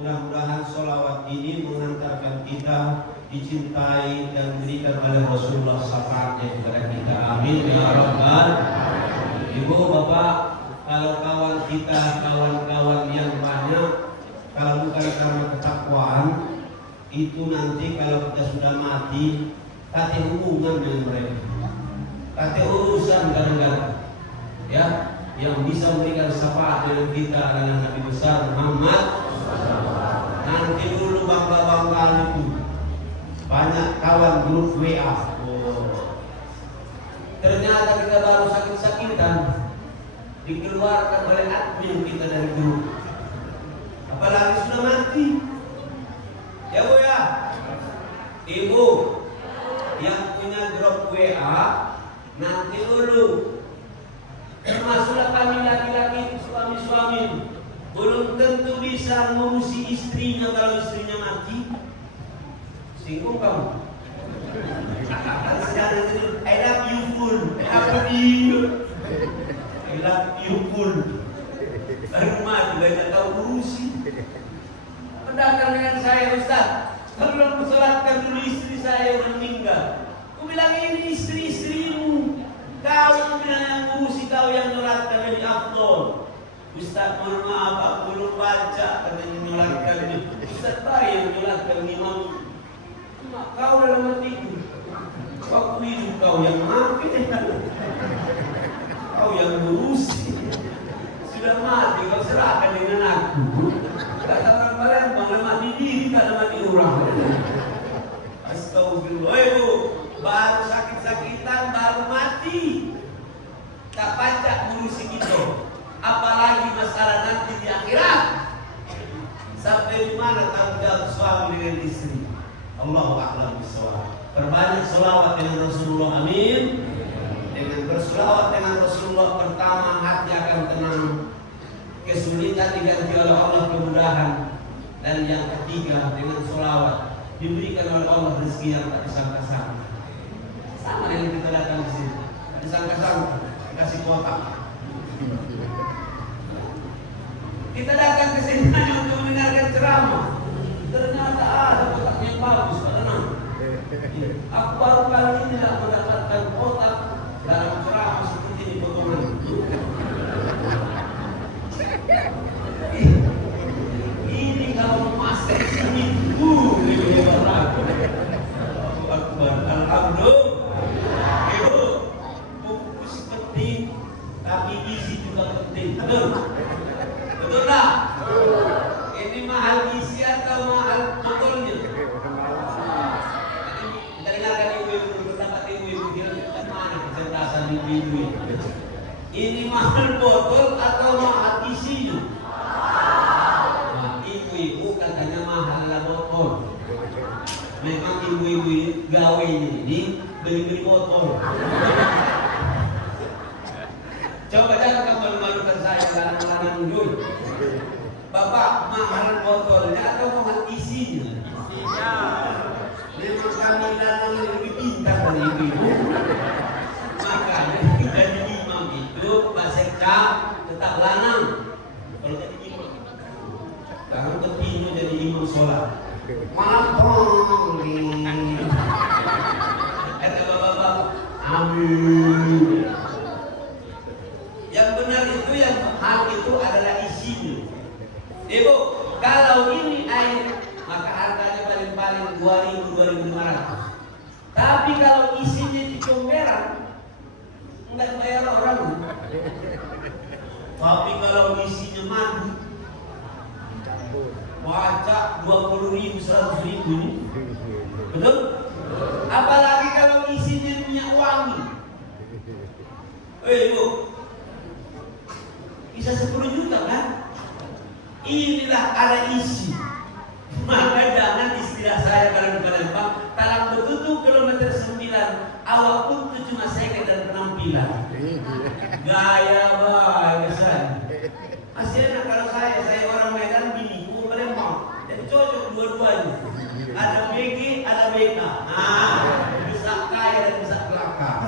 mudah-mudahan sholawat ini mengantarkan kita dicintai dan diberikan oleh Rasulullah syafaatnya kepada kita. Amin ya rabbal. Ibu bapak, kalau kawan kita, kawan-kawan yang banyak, kalau bukan karena ketakwaan, itu nanti kalau kita sudah mati mati, kata hubungan dengan mereka, kata urusan kadang-kadang, ya, yang bisa memberikan syafaat dengan kita adalah Nabi besar Muhammad. Nanti dulu bangga-bangga itu banyak kawan grup WA. Ternyata kita baru sakit-sakitan dikeluarkan oleh admin kita dari grup. Apalagi sudah mati. Ya Bu ya. Ibu yang punya grup WA nanti dulu. Termasuklah kami laki-laki suami-suami belum tentu bisa mengurusi istrinya kalau istrinya mati. Singgung kamu. I love you full. I love you full. Baru mati banyak tahu urusi. Datang dengan saya Ustaz. Kalau bersolatkan dulu istri saya yang meninggal. Aku bilang ini istri-istrimu. Kau yang bilang yang ngurusi, kau yang nyolatkan lebih afdol. Ustaz mohon maaf aku belum baca katanya nyolatkannya. Ustaz baik yang nyolatkan imam. Kau dalam hatiku. Waktu hidup kau yang mati. Kau yang ngurusi. Sudah mati kau serahkan dengan aku. Kata orang Palembang mati diri tak mati orang. Astagfirullah. Ibu baru sakit-sakitan baru mati. Tak pacak ngurusi kita. Apalagi masalah nanti di akhirat. Sampai di mana tanggung jawab suami dengan istri. Allahu a'lam bishawab. Perbanyak selawat dengan Rasulullah, amin. Dengan berselawat dengan Rasulullah pertama hati akan tenang. Kesulitan diganti oleh Allah kemudahan. Dan yang ketiga dengan selawat diberikan oleh Allah rezeki yang tak disangka-sangka. Sama dengan kita datang di sini. Disangka-sangka kasih kotak. Kita datang ke sini hanya untuk mendengarkan ceramah. Ternyata ada kotak yang bagus, karena aku baru kali ini mendapatkan kotak dalam ceramah seperti ini potongan. Ini kalau masuk seminggu lebih hebat lagi. Alhamdulillah. Ibu, buku penting, tapi isi juga penting. Betul? Betul tak? Ini mahal isi atau mahal botolnya? Kita dengarkan ibu-ibu, pendapat ibu-ibu, kira-kira mana kecerdasan ibu-ibu? Ini mahal botol atau mahal isinya? Nah, ibu-ibu katanya mahal lah botol. Memang ibu-ibu gawe ini beli-beli botol. Coba jangan kamu malu-malukan saya larang-larang dulu. Bapak mahal botolnya atau mahal isinya? Isinya. Memang kami datang lebih pintar dari ibu-ibu. Makanya jadi imam itu basekta tetap lanang. Kalau jadi imam, jangan kepinu jadi imam sholat. Mampong nih. Kata bapak-bapak, amin. Yang benar itu yang hal itu adalah isinya. Ibu, kalau ini air maka harganya paling-paling 2.000-2.500. Tapi kalau isinya di comberan enggak bayar orang. Tapi kalau isinya madu baca 20.000, 100.000 ini. Betul? Apalagi kalau isinya minyak wangi. Ibu, bisa 10 juta kan? Inilah ada isi. Maka jangan istilah saya kalau di Palembang, kalau betul kilometer 9, awak pun itu cuma saya dan penampilan. Gaya banget saya. Masih enak kalau saya orang Medan bini, aku Palembang. Jadi cocok dua-duanya. Ada BG, ada BK. Nah, bisa kaya dan bisa kelakar.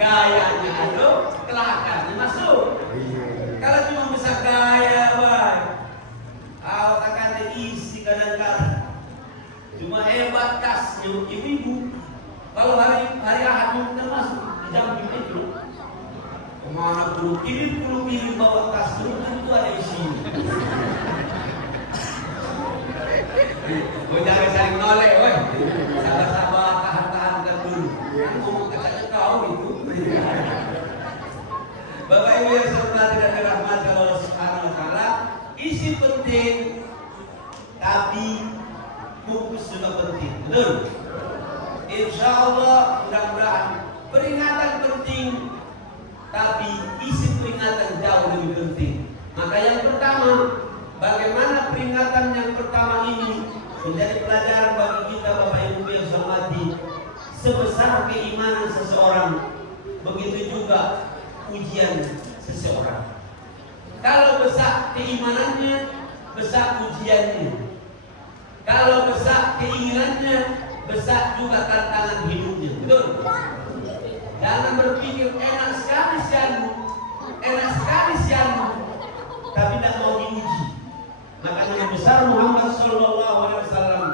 Gayanya ada, kelakarnya masuk. Kalau cuma bisa gaya baik, awak akan diisi kadang-kadang. Cuma hebat kasnya ibu-ibu. Kalau hari Ahad kita masuk di jam itu, kemana puluh kiri bawa tas, itu ada isinya. Jangan saling noleh, woi. Sabar-sabar, tahan-tahan dulu. Yang ngomong katanya kau itu. Bapak Ibu yang saya hormati dan dirahmati Allah Subhanahu wa taala, isi penting tapi fokus juga penting. Betul? Insya Allah mudah-mudahan peringatan penting tapi isi peringatan jauh lebih penting. Maka yang pertama, bagaimana peringatan yang pertama ini menjadi pelajaran bagi kita Bapak Ibu yang saya hormati. Sebesar keimanan seseorang, begitu juga ujian seseorang. Kalau besar keimanannya, besar ujiannya. Kalau besar keinginannya, besar juga tantangan hidupnya. Betul? Jangan berpikir enak sekali sianmu, tapi tidak mau diuji. Makanya besar Muhammad SAW,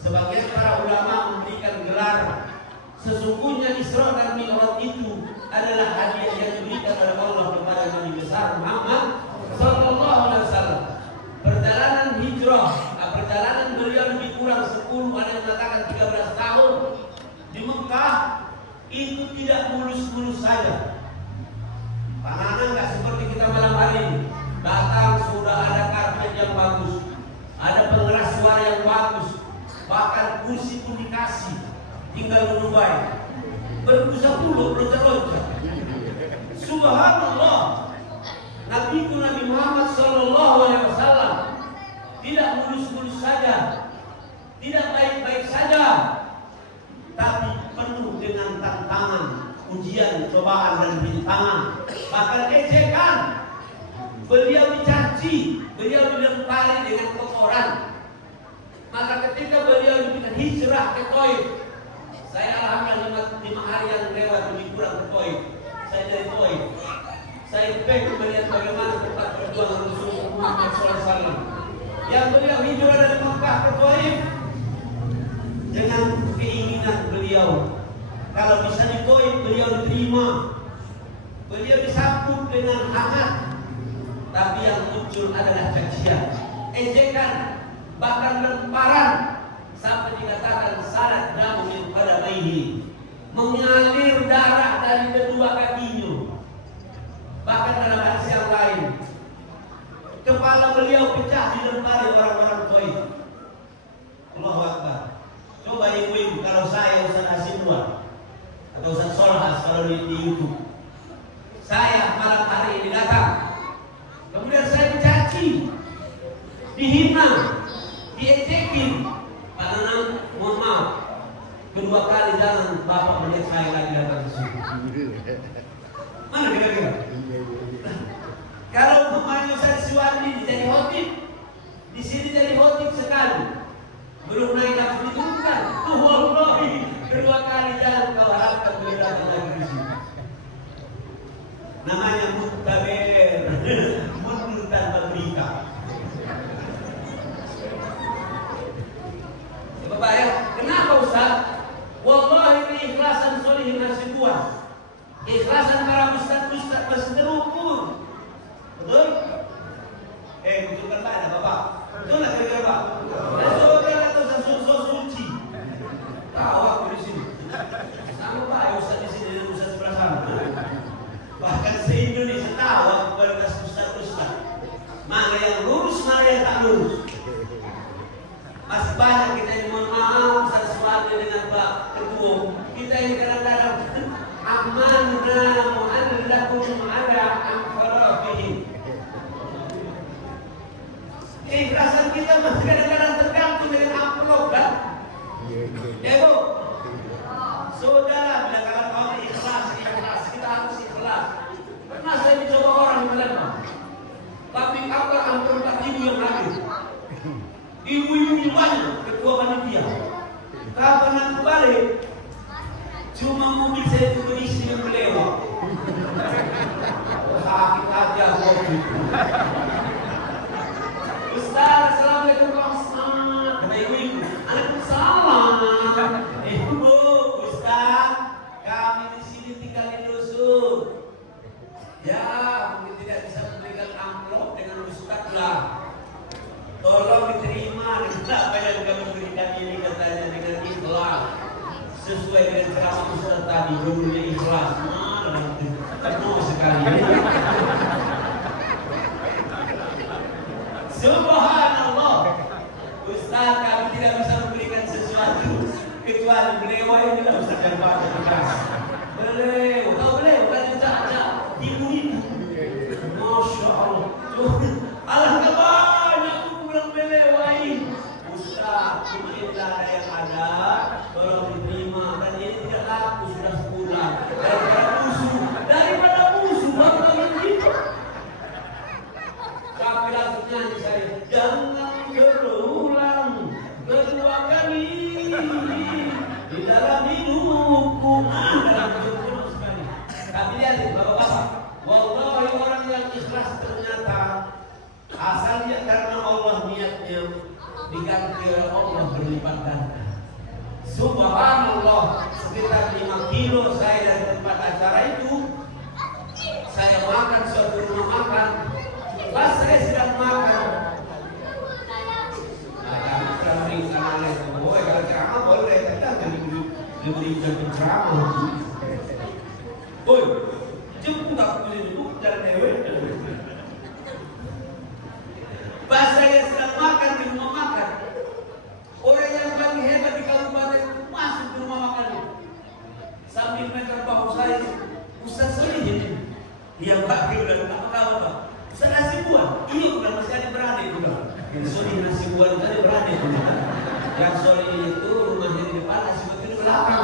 sebagian para ulama memberikan gelar, sesungguhnya Isra dan Mi'raj itu adalah hadiah yang diberikan oleh Allah kepada Nabi besar Muhammad SAW. Perjalanan hijrah, perjalanan beliau lebih kurang 10, ada yang mengatakan 13 tahun di Mekah, itu tidak mulus-mulus saja. Panana nggak seperti kita malam hari ini. Datang sudah ada karpet yang bagus, ada pengeras suara yang bagus, bahkan kursi pun dikasih, tinggal menubai. Berbusa puluh, loncat-loncat. Subhanallah. Nabi Muhammad SAW tidak mulus-mulus saja, tidak baik-baik saja, tapi penuh dengan tantangan, ujian, cobaan dan rintangan, bahkan ejekan. Beliau dicaci, beliau dilempari dengan kotoran. Maka ketika beliau diberikan hijrah ke Taif, saya alhamdulillah 5 hari yang lewat lebih kurang ke Taif. Saya dari Taif, saya pengen melihat bagaimana tempat perjuangan Rasulullah Muhammad SAW. Yang beliau hijrah dari Mekah ke Taif dengan keinginan beliau, kalau bisa di Taif beliau diterima, beliau disambut dengan hangat. Tapi yang muncul adalah cacian, ejekan, bahkan lemparan, sampai dikatakan salat damu pada bayi, mengalir darah dari kedua kakinya. Bahkan dalam hadis yang lain, kepala beliau pecah dilempari orang-orang Taif. Allahu Akbar. Coba ibu-ibu, kalau saya Ustaz Asinwar atau Ustaz Solhas kalau di YouTube, saya malam hari ini datang, kemudian saya dicaci, dihina, diejekin. Pak Nanang, mohon maaf, kedua kali jangan Bapak melihat saya lagi datang ke sini. Mana kira-kira? Kalau pemain Ustaz Siwandi jadi khotib, di sini jadi khotib sekali, belum naik nafsu diturunkan. Tuh wallahi, kedua kali jangan kau harapkan beliau datang lagi di sini. Namanya muktaber, mundur tanpa berita. Bapak ya, kenapa Ustaz? Wallahi keikhlasan solihin nasibuan, keikhlasan para ustaz-ustaz masih terukur. Betul? Betul kan ada Bapak? Betul lah kira-kira Pak? Saudara atau Ustaz suci? Tahu aku di sini. Sama Pak ya Ustaz di sini dan Ustaz sebelah sana. Bahkan se-Indonesia tahu aku kualitas ustaz-ustaz. Mana yang lurus, mana yang tak lurus. Masih banyak kita yang mohon maaf Ustaz Suwadi dengan Pak Ketua. Kita yang kadang-kadang amanna mu'allakum ala anfarafihim. Keikhlasan kita masih kadang-kadang tergantung dengan amplop kan? Ya Bu? Saudara, bila kalau orang ikhlas, kita harus ikhlas. Pernah saya dicoba orang yang melempar, tapi apa amplop 4.000 yang hadir? Ibu-ibu banyak, ketua panitia. Kapan aku balik, cuma mobil saya itu berisi yang melewat. Sakit hati aku. Ustaz, assalamualaikum warahmatullahi. Kata ibu-ibu, Waalaikumsalam. Bu, Ustaz, kami di sini tinggal di dusun. Ya, mungkin tidak bisa memberikan amplop dengan Ustaz lah. Tolong diterima, tidak apa sesuai dengan ceramah Ustaz tadi, judulnya ikhlas. Penuh sekali. Subhanallah. Ustaz, kami tidak bisa memberikan sesuatu kecuali beliau yang tidak usah daripada bekas. Beliau, kau beliau kan cacak ibu-ibu. Masya Allah. Alangkah banyak aku bilang beliau ini. Ustaz, mungkin ada yang ada, tolong diterima. Dan ini tidak laku sudah sebulan. Daripada musuh, baru kami begitu. Tapi langsung nyanyi saya, jangan berulang kedua kali di dalam hidupku. Dalam hidupku sekali. Tapi lihat bapak-bapak, wallahi orang yang ikhlas ternyata asalnya karena Allah niatnya diganti oleh Allah berlipat ganda. Subhanallah, sekitar 5 kilo saya dari tempat acara itu, saya makan suatu rumah makan. Pas saya sedang makan, kalau ceramah boleh, tapi diberi ceramah. Boy, jemput aku dulu dari dewe. Pas saya sedang makan di rumah makan, orang yang paling hebat di kabupaten itu masuk ke rumah makan itu. Sambil meter bahu saya, Ustaz Solihin. Dia Pak, dia bilang, apa kabar Pak? Ustaz nasi buah? Iya, udah masih ada berani juga. Solihin nasi buah itu ada berani juga. Yang Solihin itu rumahnya di depan, nasi buah di belakang.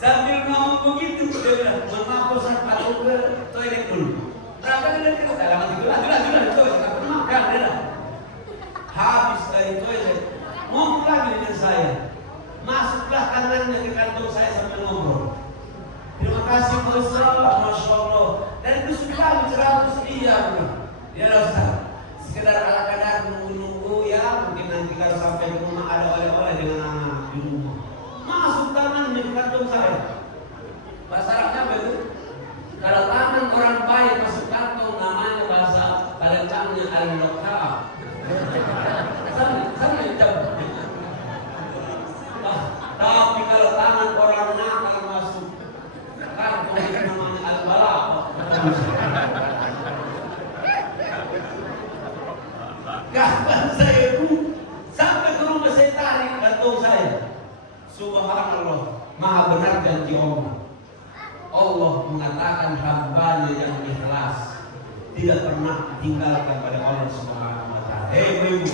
Sambil ngomong begitu, dia bilang, maaf Ustaz, Pak, ke toilet dulu. Berapa dia dari kita? Lama itu, toilet, tak pernah makan, dia. Habis dari toilet, ngomong lagi dengan saya. Masuklah kanannya ke kantong saya sambil ngobrol. Terima kasih Pak Ustaz, Masya Allah. Dan itu sudah bicara dia. Ya Ustaz, sekedar ala kadar menunggu ya, mungkin nanti kalau sampai ke rumah ada oleh-oleh dengan anak di rumah. Masuk tangannya ke kantong saya. Bahasa Arabnya apa itu? Kalau tangan orang baik masuk kantong, namanya bahasa Palembangnya al-lokal. Sama itu. Tapi kalau tangan orang nakal masuk kantong itu namanya al-balak. Kapan saya sampai ke rumah saya tarik kantong saya. Subhanallah, maha benar janji Allah. Allah mengatakan hambanya yang ikhlas tidak pernah ditinggalkan pada Allah Subhanahu wa taala. Ibu,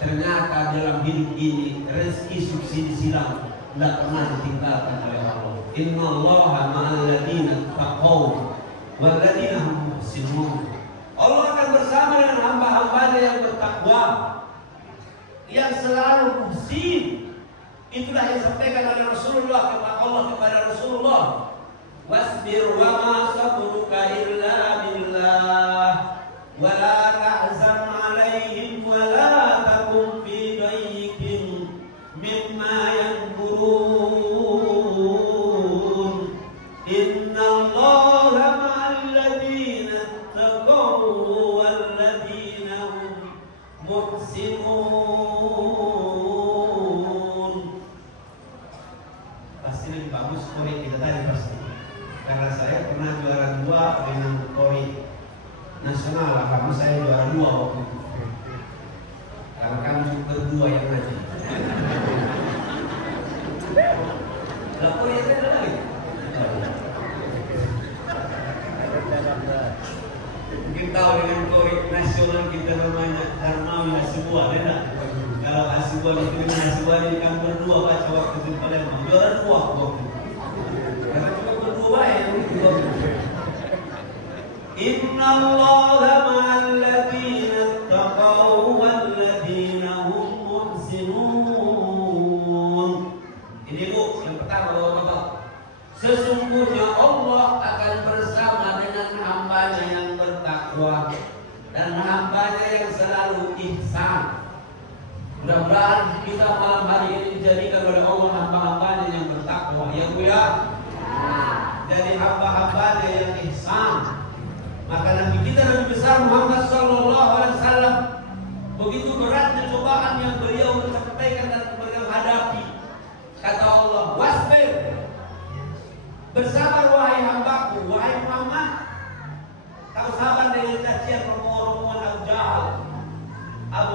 ternyata dalam hidup ini rezeki subsidi silang tidak pernah ditinggalkan oleh Allah. Innallaha ma'al ladzina taqaw wal ladzina hum muhsinun. Allah akan bersama dengan hamba-hambanya yang bertakwa, yang selalu muhsin. Itulah yang disampaikan oleh Rasulullah kepada Allah kepada Rasulullah. Wasbir wa ma sabruka illa billah wa la tahzan 'alaihim wa la takun fi dayyin mimma yankurun. Innallaha ma'al ladzina taqaw wal ladzina hum muhsinun. Pasti lebih bagus korek kita tadi pasti. Karena saya pernah juara 2 dengan korek nasional, karena saya juara 2 waktu itu. Karena kami berdua yang ngaji. Lah korek ada lagi. Mungkin tahu dengan korek nasional kita namanya Darmawi Hasibuan, ya. Kalau Hasibuan itu dengan Hasibuan ini kami berdua baca waktu itu Palembang juara 2 waktu itu. Karena cuma berdua yang itu. Innallaha ma'al ladzina taqaw wal ladzina hum muhsinun. Ini Bu, yang pertama Bapak. Sesungguhnya Allah akan bersama dengan hambanya yang bertakwa dan hambanya yang selalu ihsan. Mudah-mudahan kita malam hari ini dijadikan oleh Allah hamba-hambanya yang bertakwa, ya Bu ya. Jadi hamba-hambanya yang ihsan. Maka Nabi kita Nabi besar Muhammad sallallahu alaihi wasallam begitu beratnya cobaan yang beliau sampaikan dan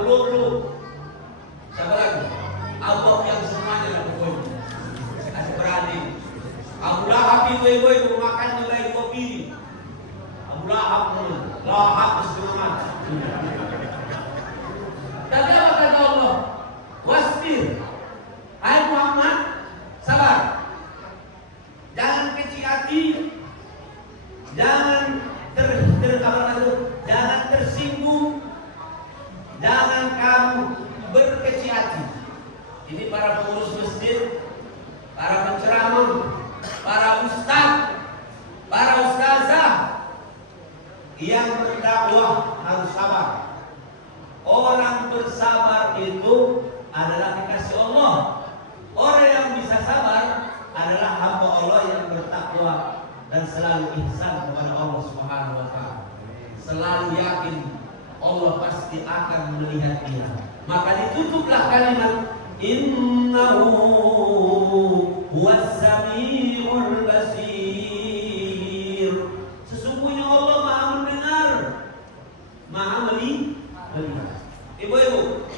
Abu Lu'lu'. Siapa lagi? Allah yang semuanya lah pokoknya. Kasih berani. Abu Lahab itu makannya baik kopi. Abu Lahab setengah mati. Tapi apa kata Allah? Wasbir. Hai Muhammad, sabar. Jangan kecil hati. Jangan jangan tersinggung. Jangan kamu berkecil hati. Ini para pengurus masjid, para penceramah, para ustaz, para ustazah yang berdakwah harus sabar. Orang bersabar itu adalah dikasih Allah. Orang yang bisa sabar adalah hamba Allah yang bertakwa dan selalu ihsan kepada Allah Subhanahu wa taala. Selalu yakin Allah pasti akan melihat dia. Maka ditutuplah kalimat innahu huwas samiul basir. Sesungguhnya Allah Maha mendengar, Maha melihat. Ibu-ibu,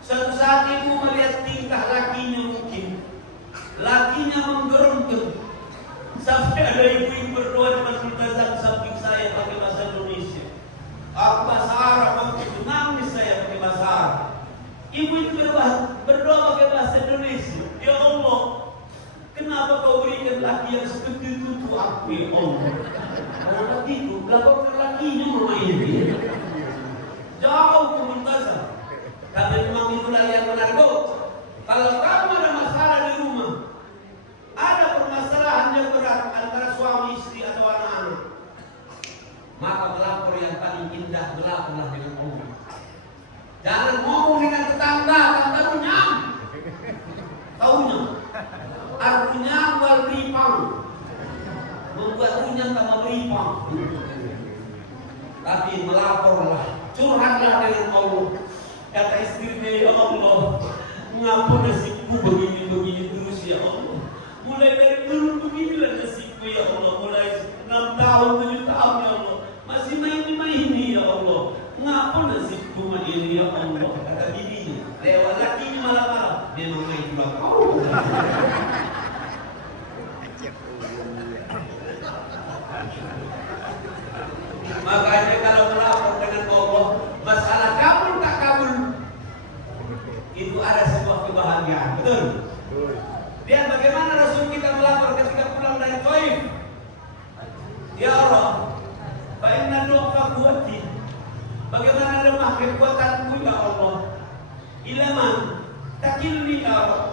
suatu saat ibu melihat tingkah lakinya mungkin lakinya menggeruntung sampai ada ibu yang berdoa di masjid azan samping saya pakai bahasa Indonesia. Aku bahasa Arab, waktu itu nangis saya pakai bahasa Arab. Ibu itu berdoa pakai bahasa Indonesia. Ya Allah, kenapa kau berikan laki yang seperti itu aku, ya Allah? Kalau laki itu, laporkan lakinya mama ini. Jauh ke Muntazam. Karena memang itulah yang benar. Kalau kamu ada masalah di rumah, ada permasalahan yang berat antara suami istri atau anak-anak, maka melapor yang paling indah, melaporlah dengan Allah. Jangan ngomong dengan tetangga, runyam. Taunya artinya berlipang, membuat runyam sama berlipang. Tapi melaporlah, curhatlah dengan Allah. Kata istrinya, ya Allah, mengapa nasibku begini terus ya Allah? Mulai dari dulu beginilah nasibku ya Allah. Mulai 6 tahun, 7 tahun ya Allah, masih main ya Allah. Mengapa nasibku ini ya Allah? Kata bibinya, lewat lakinya malah memang main juga kau. Makanya kalau melapor dengan Allah, masalah kabul tak kabul, itu ada sebuah kebahagiaan, betul? Lihat bagaimana Rasul kita melapor ketika pulang dari Taif. Ya Allah, fa inna du'a quwwati. Bagaimana lemah kekuatanku ya Allah. Ilaman takilni ya Allah.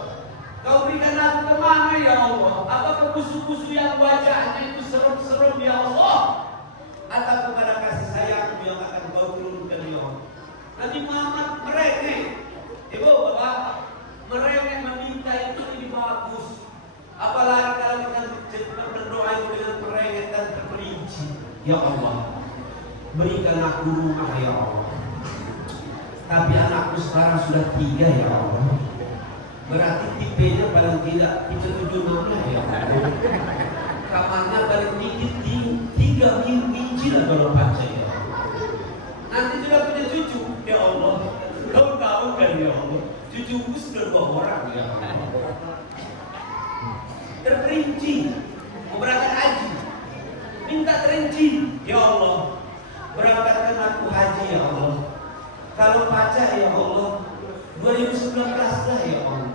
Kau berikan aku kemana ya Allah? Apakah musuh-musuh yang wajahnya itu serem-serem ya Allah? Atau kepada kasih sayangmu yang akan kau turunkan ya Allah? Nabi Muhammad merengek. Ibu, bapak, merengek meminta itu ini bagus. Apalagi kalau kita berdoa itu dengan merengek dan terperinci. Ya Allah, berikan aku rumah ya Allah. Tapi anakku sekarang sudah 3 ya Allah. Berarti tipenya paling tidak tipe 76 ya Allah. Kamarnya paling dikit 3 biji lah kalau baca ya Allah. Nanti sudah punya cucu ya Allah. Kau tahu kan ya Allah, cucuku sudah 2 orang ya Allah. Terperinci, mau berangkat haji, minta terinci ya Allah. Berangkatkan aku haji ya Allah. Kalau pacar ya Allah 2019 lah ya Allah.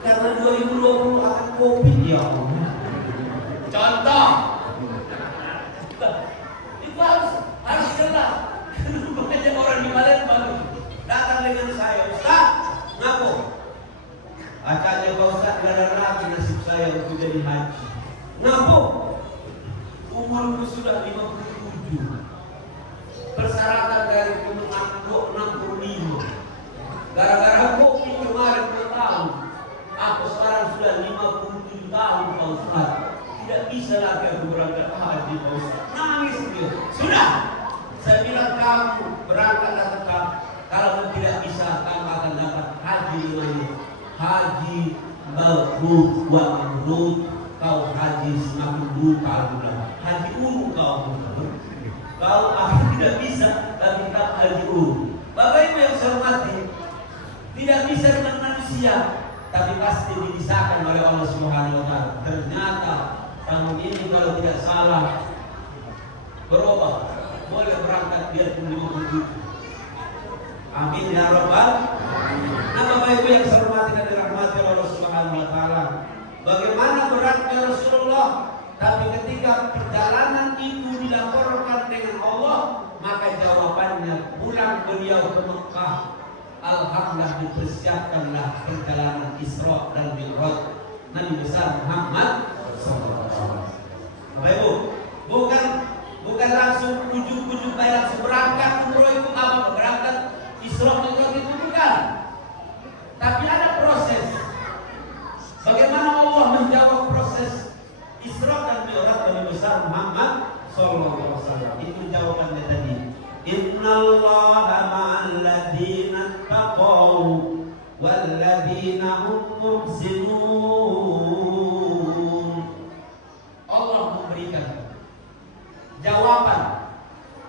Karena 2020 akan Covid ya Allah. Contoh itu harus jelas. Banyak orang di Palembang datang dengan saya, Ustaz, ngaku acanya Pak Ustaz tidak ada lagi nasib saya untuk jadi haji. Ngaku umurku sudah 57. Persyaratan dari penuh 65. Gara-gara Covid kemarin 2 tahun, aku sekarang sudah 57 tahun Pak Ustaz. Tidak bisa lagi aku berangkat haji Pak Ustaz. Nangis dia. Sudah. Saya bilang kamu berangkatlah tetap. Kalau tidak bisa kamu akan dapat haji lainnya. Haji mabrur wa mabrur. Kau haji semakin berkah. Haji uruk kau. Kalau aku tidak bisa, tapi tetap haji uruk. Bapak Ibu yang saya hormati, Tidak bisa dengan manusia, tapi pasti didisahkan oleh Allah Subhanahu wa taala. Ternyata tahun ini kalau tidak salah berubah, boleh berangkat biarpun 50 juta. Amin ya rabbal. Nah, Bapak Ibu yang saya hormati dan dirahmati Allah Subhanahu wa taala. Bagaimana beratnya Rasulullah, tapi ketika perjalanan itu dilaporkan dengan Allah, maka jawabannya pulang beliau ke Mekah. Alhamdulillah dipersiapkanlah perjalanan Isra dan Mi'raj Nabi besar Muhammad SAW. Bapak Ibu, bukan langsung ujuk-ujuk bayar langsung berangkat umroh itu apa? Berangkat Isra Mi'raj itu bukan. Tapi ada proses. Bagaimana Allah menjawab proses Isra dan Mi'raj Nabi besar Muhammad SAW? Itu jawabannya tadi. Innallaha ma'al ladzina taqaw wal ladzina hum muhsinun. Allah memberikan jawaban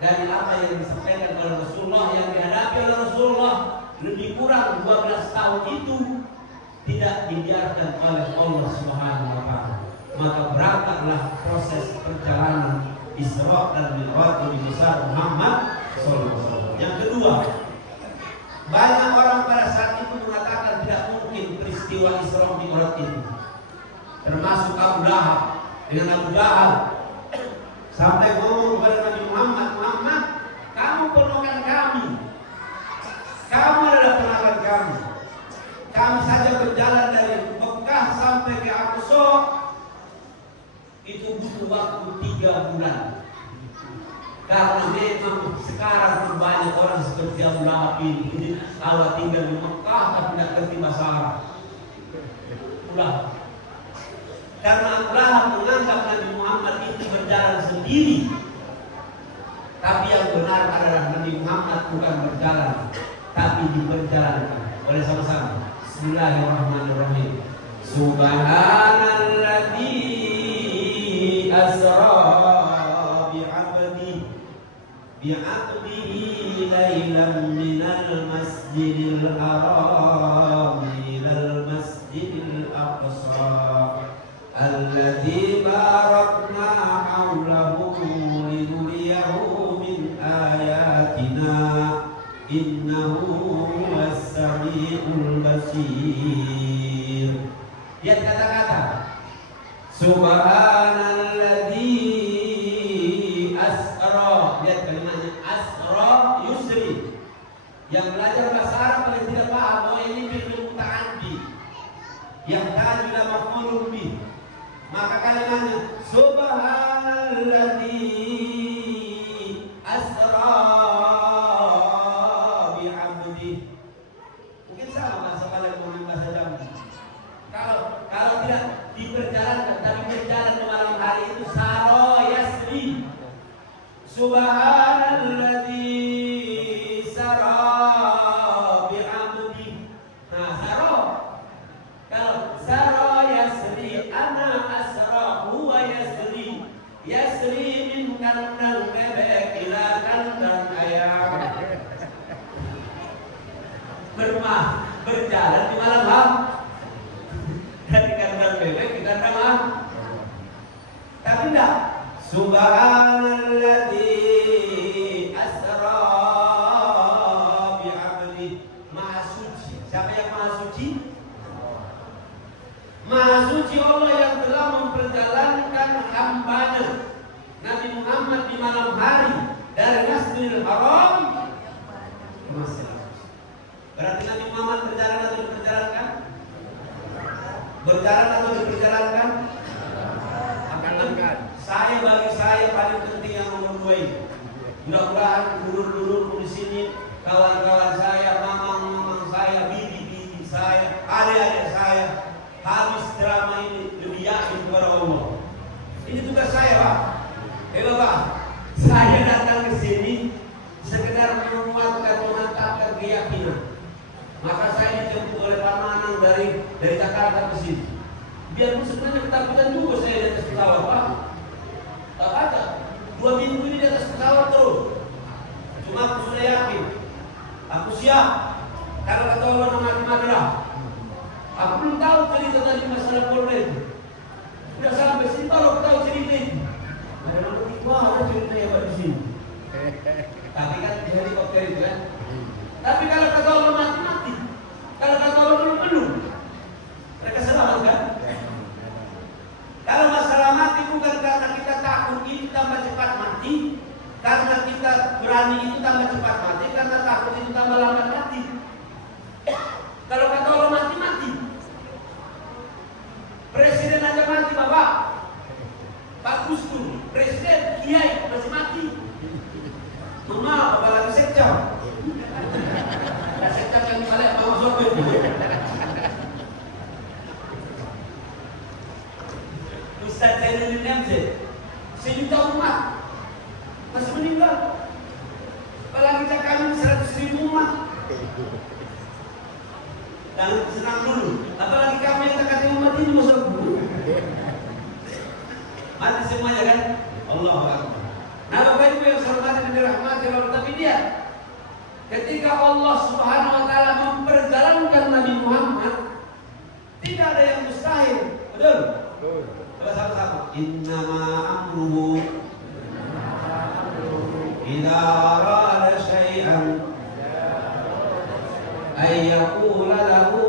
dari apa yang disampaikan oleh Rasulullah, yang dihadapi oleh Rasulullah lebih kurang 12 tahun itu tidak dibiarkan oleh Allah Subhanahu wa taala. Maka berangkatlah proses perjalanan Isra dan Mi'raj Nabi besar Muhammad SAW. Yang kedua, banyak orang pada saat itu mengatakan tidak mungkin peristiwa Isra Mi'raj itu, termasuk Abu Lahab dengan Abu Jahal, sampai ngomong kepada Nabi Muhammad, Muhammad, kamu ponakan kami, kamu adalah ponakan kami. Kami saja berjalan dari Mekah sampai ke Aqsa itu butuh waktu 3 bulan. Karena memang sekarang banyak orang seperti Abu Lahab ini, kalau tinggal di Mekah tapi tidak ngerti bahasa Arab. Pulang. Karena Abu Lahab menganggap Nabi Muhammad itu berjalan sendiri. Tapi yang benar adalah Nabi Muhammad bukan berjalan, tapi diperjalankan. Oleh sama-sama. Bismillahirrahmanirrahim. Subhanalladzi asra bi'abdihi laylan minal masjidil haram ilal masjidil aqsa alladzi barakna hawlahu linuriyahu min ayatina innahu huwas sami'ul basir. Lihat kata-kata Subhanalladzi asra. Lihat kalimatnya asra yusri. Yang belajar bahasa Arab paling tidak paham bahwa ini fi'il muta'addi yang tadi adalah maf'ulun bih. Maka kalimatnya Subhanalladzi asra bi'abdi. Mungkin sama bahasa Bali dengan bahasa Jawa. Kalau tidak diperjalankan tapi berjalan di malam hari itu saro yasri. Subhanalladzi sara bi'abdi. Nah, saro. Kalau saro yasri ana asra huwa yasri. Yasri min kandang bebek ila kandang ayam. Berjalan di malam hari. Dari kandang bebek ke kandang ayam. Tapi enggak. Subhanalladzi asra bi'abdi. Maha suci. Siapa yang maha suci? Maha suci Allah yang telah memperjalankan hambanya Nabi Muhammad di malam hari dari Masjidil Haram ke Masjidil Aqsa. Berarti Nabi Muhammad berjalan atau diperjalankan? Berjalan atau diperjalankan? Bagi saya paling penting yang nomor 2 ini. Mudah-mudahan dulur-dulur di sini, kawan-kawan saya, mamang-mamang saya, bibi-bibi saya, adik-adik saya, habis drama ini lebih yakin kepada Allah. Ini tugas saya, Pak. Bapak, saya datang ke sini sekedar menguatkan, memantapkan keyakinan. Maka saya dijemput oleh Pak Manang dari Jakarta ke sini. Biarpun sebenarnya ketakutan juga saya di atas pesawat, Pak. Tak ada. 2 minggu ini di atas pesawat terus. Cuma aku sudah yakin, aku siap. Kalau kata Allah mati-mati lah. Aku belum tahu cerita tadi masalah Polda itu. Sudah sampai sini baru tahu cerita itu. Ada cerita yang di sini. Tapi kan di helikopter itu kan. Tapi kalau kata Allah mati-mati, kalau kata Allah belum, mereka selamat kan? Kalau masalah mati bukan karena kita takut ini tambah cepat mati, karena kita berani itu tambah cepat mati, karena takut itu tambah lambat mati. Kalau kata Allah mati-mati, presiden aja mati Bapak, Pak Gus Dur, presiden, kiai masih mati. Maaf, apalagi sekcam. Nah, sekcam yang balik mau sopir. Ustaz Zainul Namzil, sejuta umat masih meninggal. Apalagi kami 100.000 umat. Dan senang dulu. Apalagi kami yang tak umat ini masuk dulu. Mati semuanya kan? Allahu Akbar. Nah, Bapak Ibu yang saya hormati dan dirahmati Allah, tapi dia ketika Allah Subhanahu wa taala memperjalankan Nabi Muhammad, tidak ada yang mustahil. Betul? Coba sama-sama. Innama amruhu idza arada syai'an ay yaqula lahu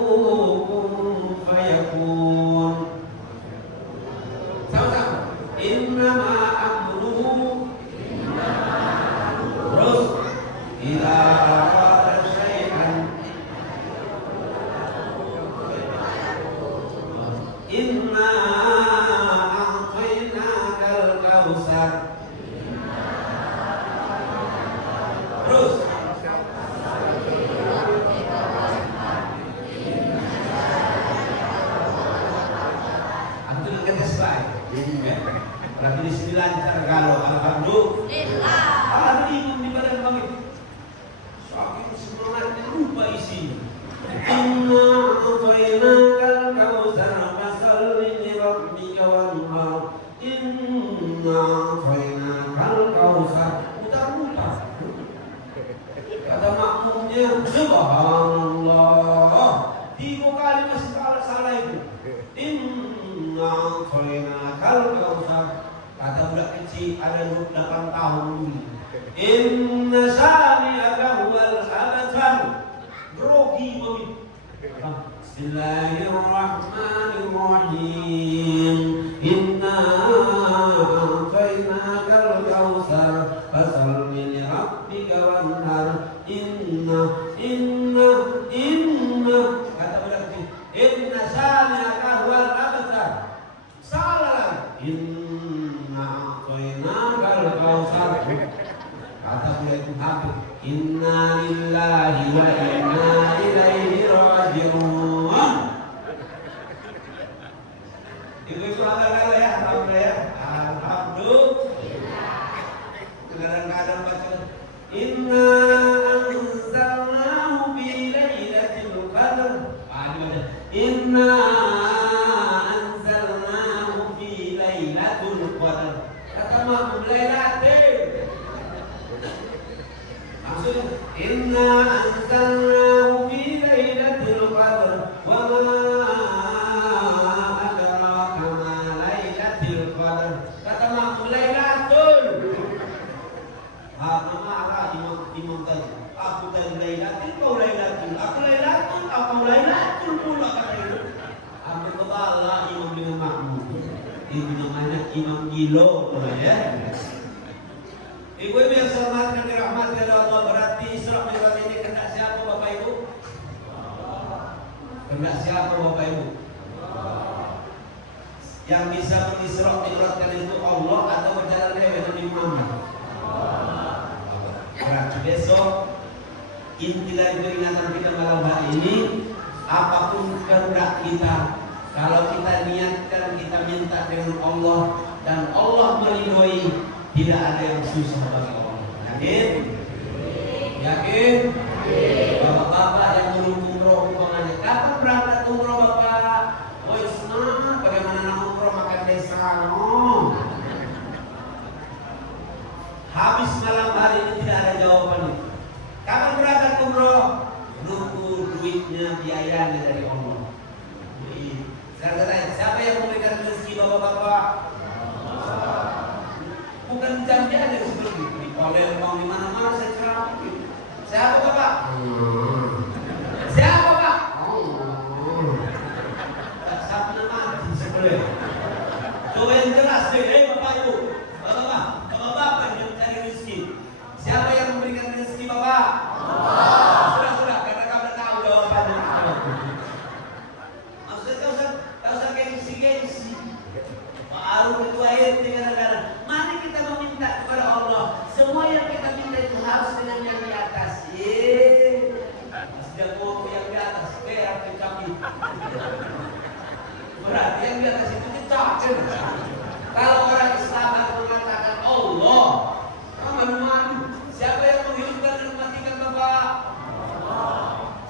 kun fayakun. Sama-sama. Innama amruhu terus idza arada syai'an inna a'tainakal kautsar. Terus antum ngetes baik. Lagi di sini lancar kalau alhamdulillah. Alhamdulillah di badan kami. Saking semangatnya lupa isinya. Inna a'tainakal kautsar fasalli li rabbika wanhar. Inna a'tainakal kautsar. Mutar-mutar. Kata makmumnya subhanallah. 3 kali masih salah itu. Inna a'tainakal kautsar. Kata budak kecil ada 8 tahun dulu. Inna syani'aka huwal abtar. Grogi mami. Bismillahirrahmanirrahim. Inna a'tainakal kautsar fasalli li rabbika wanhar. Inna kata budak kecil. Inna syani'aka huwal abtar. Salah. Inna a'tainakal kautsar. Kata budak kecil. Inna lillahi wa inna ilaihi raji'un. Ibu-ibu angkat ya, alhamdulillah ya. Alhamdulillah. Kadang-kadang baca inna anzalnahu fi lailatul qadr. Inna anzalnahu fi lailatul qadr. Kata makmum lailatul. Maksudnya inna anzalnahu fi lailatul qadr wa ma adraka ma lailatul qadr. Kata makmum lailatul. Marah imam tadi. Aku tadi lailatul, kau lailatul. Aku lailatul, kau lailatul pula kata itu. Ambil kepala imam dengan makmum. Ini namanya imam gilo ya. Ibu-ibu yang saya hormati dan dirahmati oleh Allah, berarti Isra Mi'raj ini kehendak siapa Bapak Ibu? Kehendak siapa Bapak Ibu? Yang bisa mengisra Mi'rajkan itu Allah atau berjalan dengan Nabi Muhammad? Berarti besok inti dari peringatan kita malam hari ini, apapun kehendak kita, kalau kita niatkan, kita minta dengan Allah dan Allah meridhoi, tidak ada yang susah bagi Allah. Yakin? Yakin? Bapak-bapak yang menunggu umroh umpamanya, kapan berangkat umroh Bapak? Oh Isma, bagaimana nak umroh makan desa? Habis malam hari ini tidak ada jawabannya. Kapan berangkat umroh? Nunggu duitnya, biayanya dari Allah. Sekarang saya tanya, siapa yang memberikan rezeki bapak-bapak? Bukan janji ada seperti itu. Di Palembang di mana-mana saya ceramah. Siapa bapak? Siapa pak? Siapa nama sebenarnya? Coba yang jelas deh, bapak ibu, bapak yang mencari rezeki. Siapa yang memberikan rezeki bapak? Sudah, karena kamu tahu jawabannya. Maksudnya kau usah gengsi. Baru ketua RT kadang-kadang. Mari kita meminta kepada Allah. Semua yang kita minta itu harus dengan yang di atas. Sudah mau yang di atas, kami. Berarti yang di atas itu kita. Kalau orang Islam akan mengatakan Allah, malu-malu. Siapa yang menghidupkan dan mematikan bapak?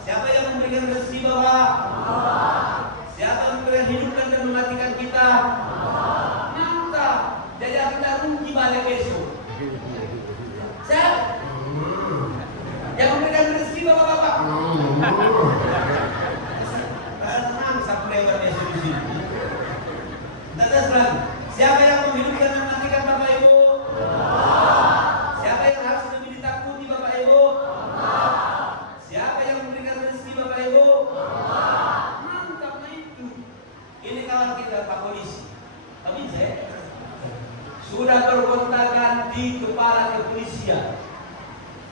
Siapa yang memberikan rezeki bapak? Siapa yang menghidupkan dan mematikan kita? Mantap. Jadi kita rugi balik besok. Siapa? Yang memberikan rezeki bapak-bapak? Tenang sampai lewat besok di sini. Terserah. Siapa yang menghidupkan dan mematikan bapak ibu? Siapa yang harus lebih ditakuti bapak ibu? Siapa yang memberikan rezeki bapak ibu? Mantap itu. Ini kawan kita Pak Polisi. Tapi saya sudah bergonta-ganti kepala kepolisian.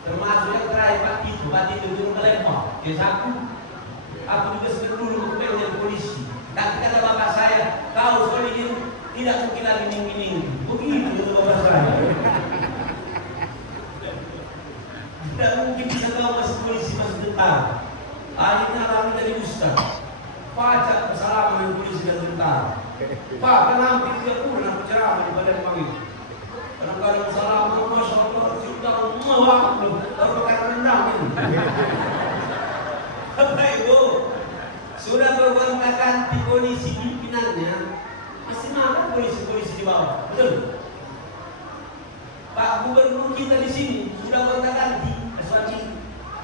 Termasuk yang terakhir Pak Tito turun ke Lembang. Aku juga sudah dulu menjadi polisi. Tapi kata bapak saya, kau soalnya tidak mungkin lagi mining-mining. Begitu kata bapak saya. Tidak mungkin bisa kau masuk polisi, masuk tentara. Akhirnya lama jadi ustaz. Pajak bersalaman dengan polisi dan tentara. Pak, kenapa tidak pernah berceramah di Palembang itu? Kadang-kadang salaman, masya Allah, sudah waktu baru pakai rendang ini. Bapak Ibu, sudah bergonta-ganti polisi pimpinannya, masih mana polisi-polisi di bawah, betul? Pak Gubernur kita di sini sudah gonta-ganti,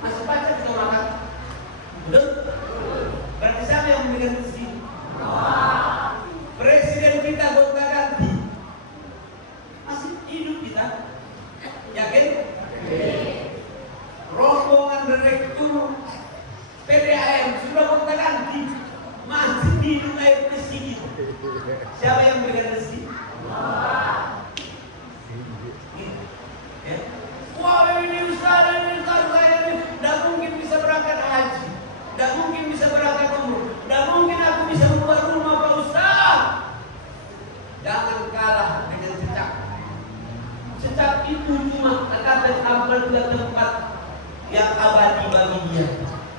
masih pajak kita makan, betul? Berarti siapa yang memberikan rezeki? Presiden kita gonta-ganti, masih hidup kita, yakin? Rombongan direktur PDAM sudah gonta-ganti, masih hidup air rezeki. Siapa yang memberikan rezeki? Wah ini ustaz saya ini tidak mungkin bisa berangkat haji, tidak mungkin bisa berangkat umroh, tidak mungkin aku bisa membuat rumah Pak Ustaz. Jangan kalah dengan cecak. Cecak itu cuma terkadang amal pada tempat yang abadi bagi dia.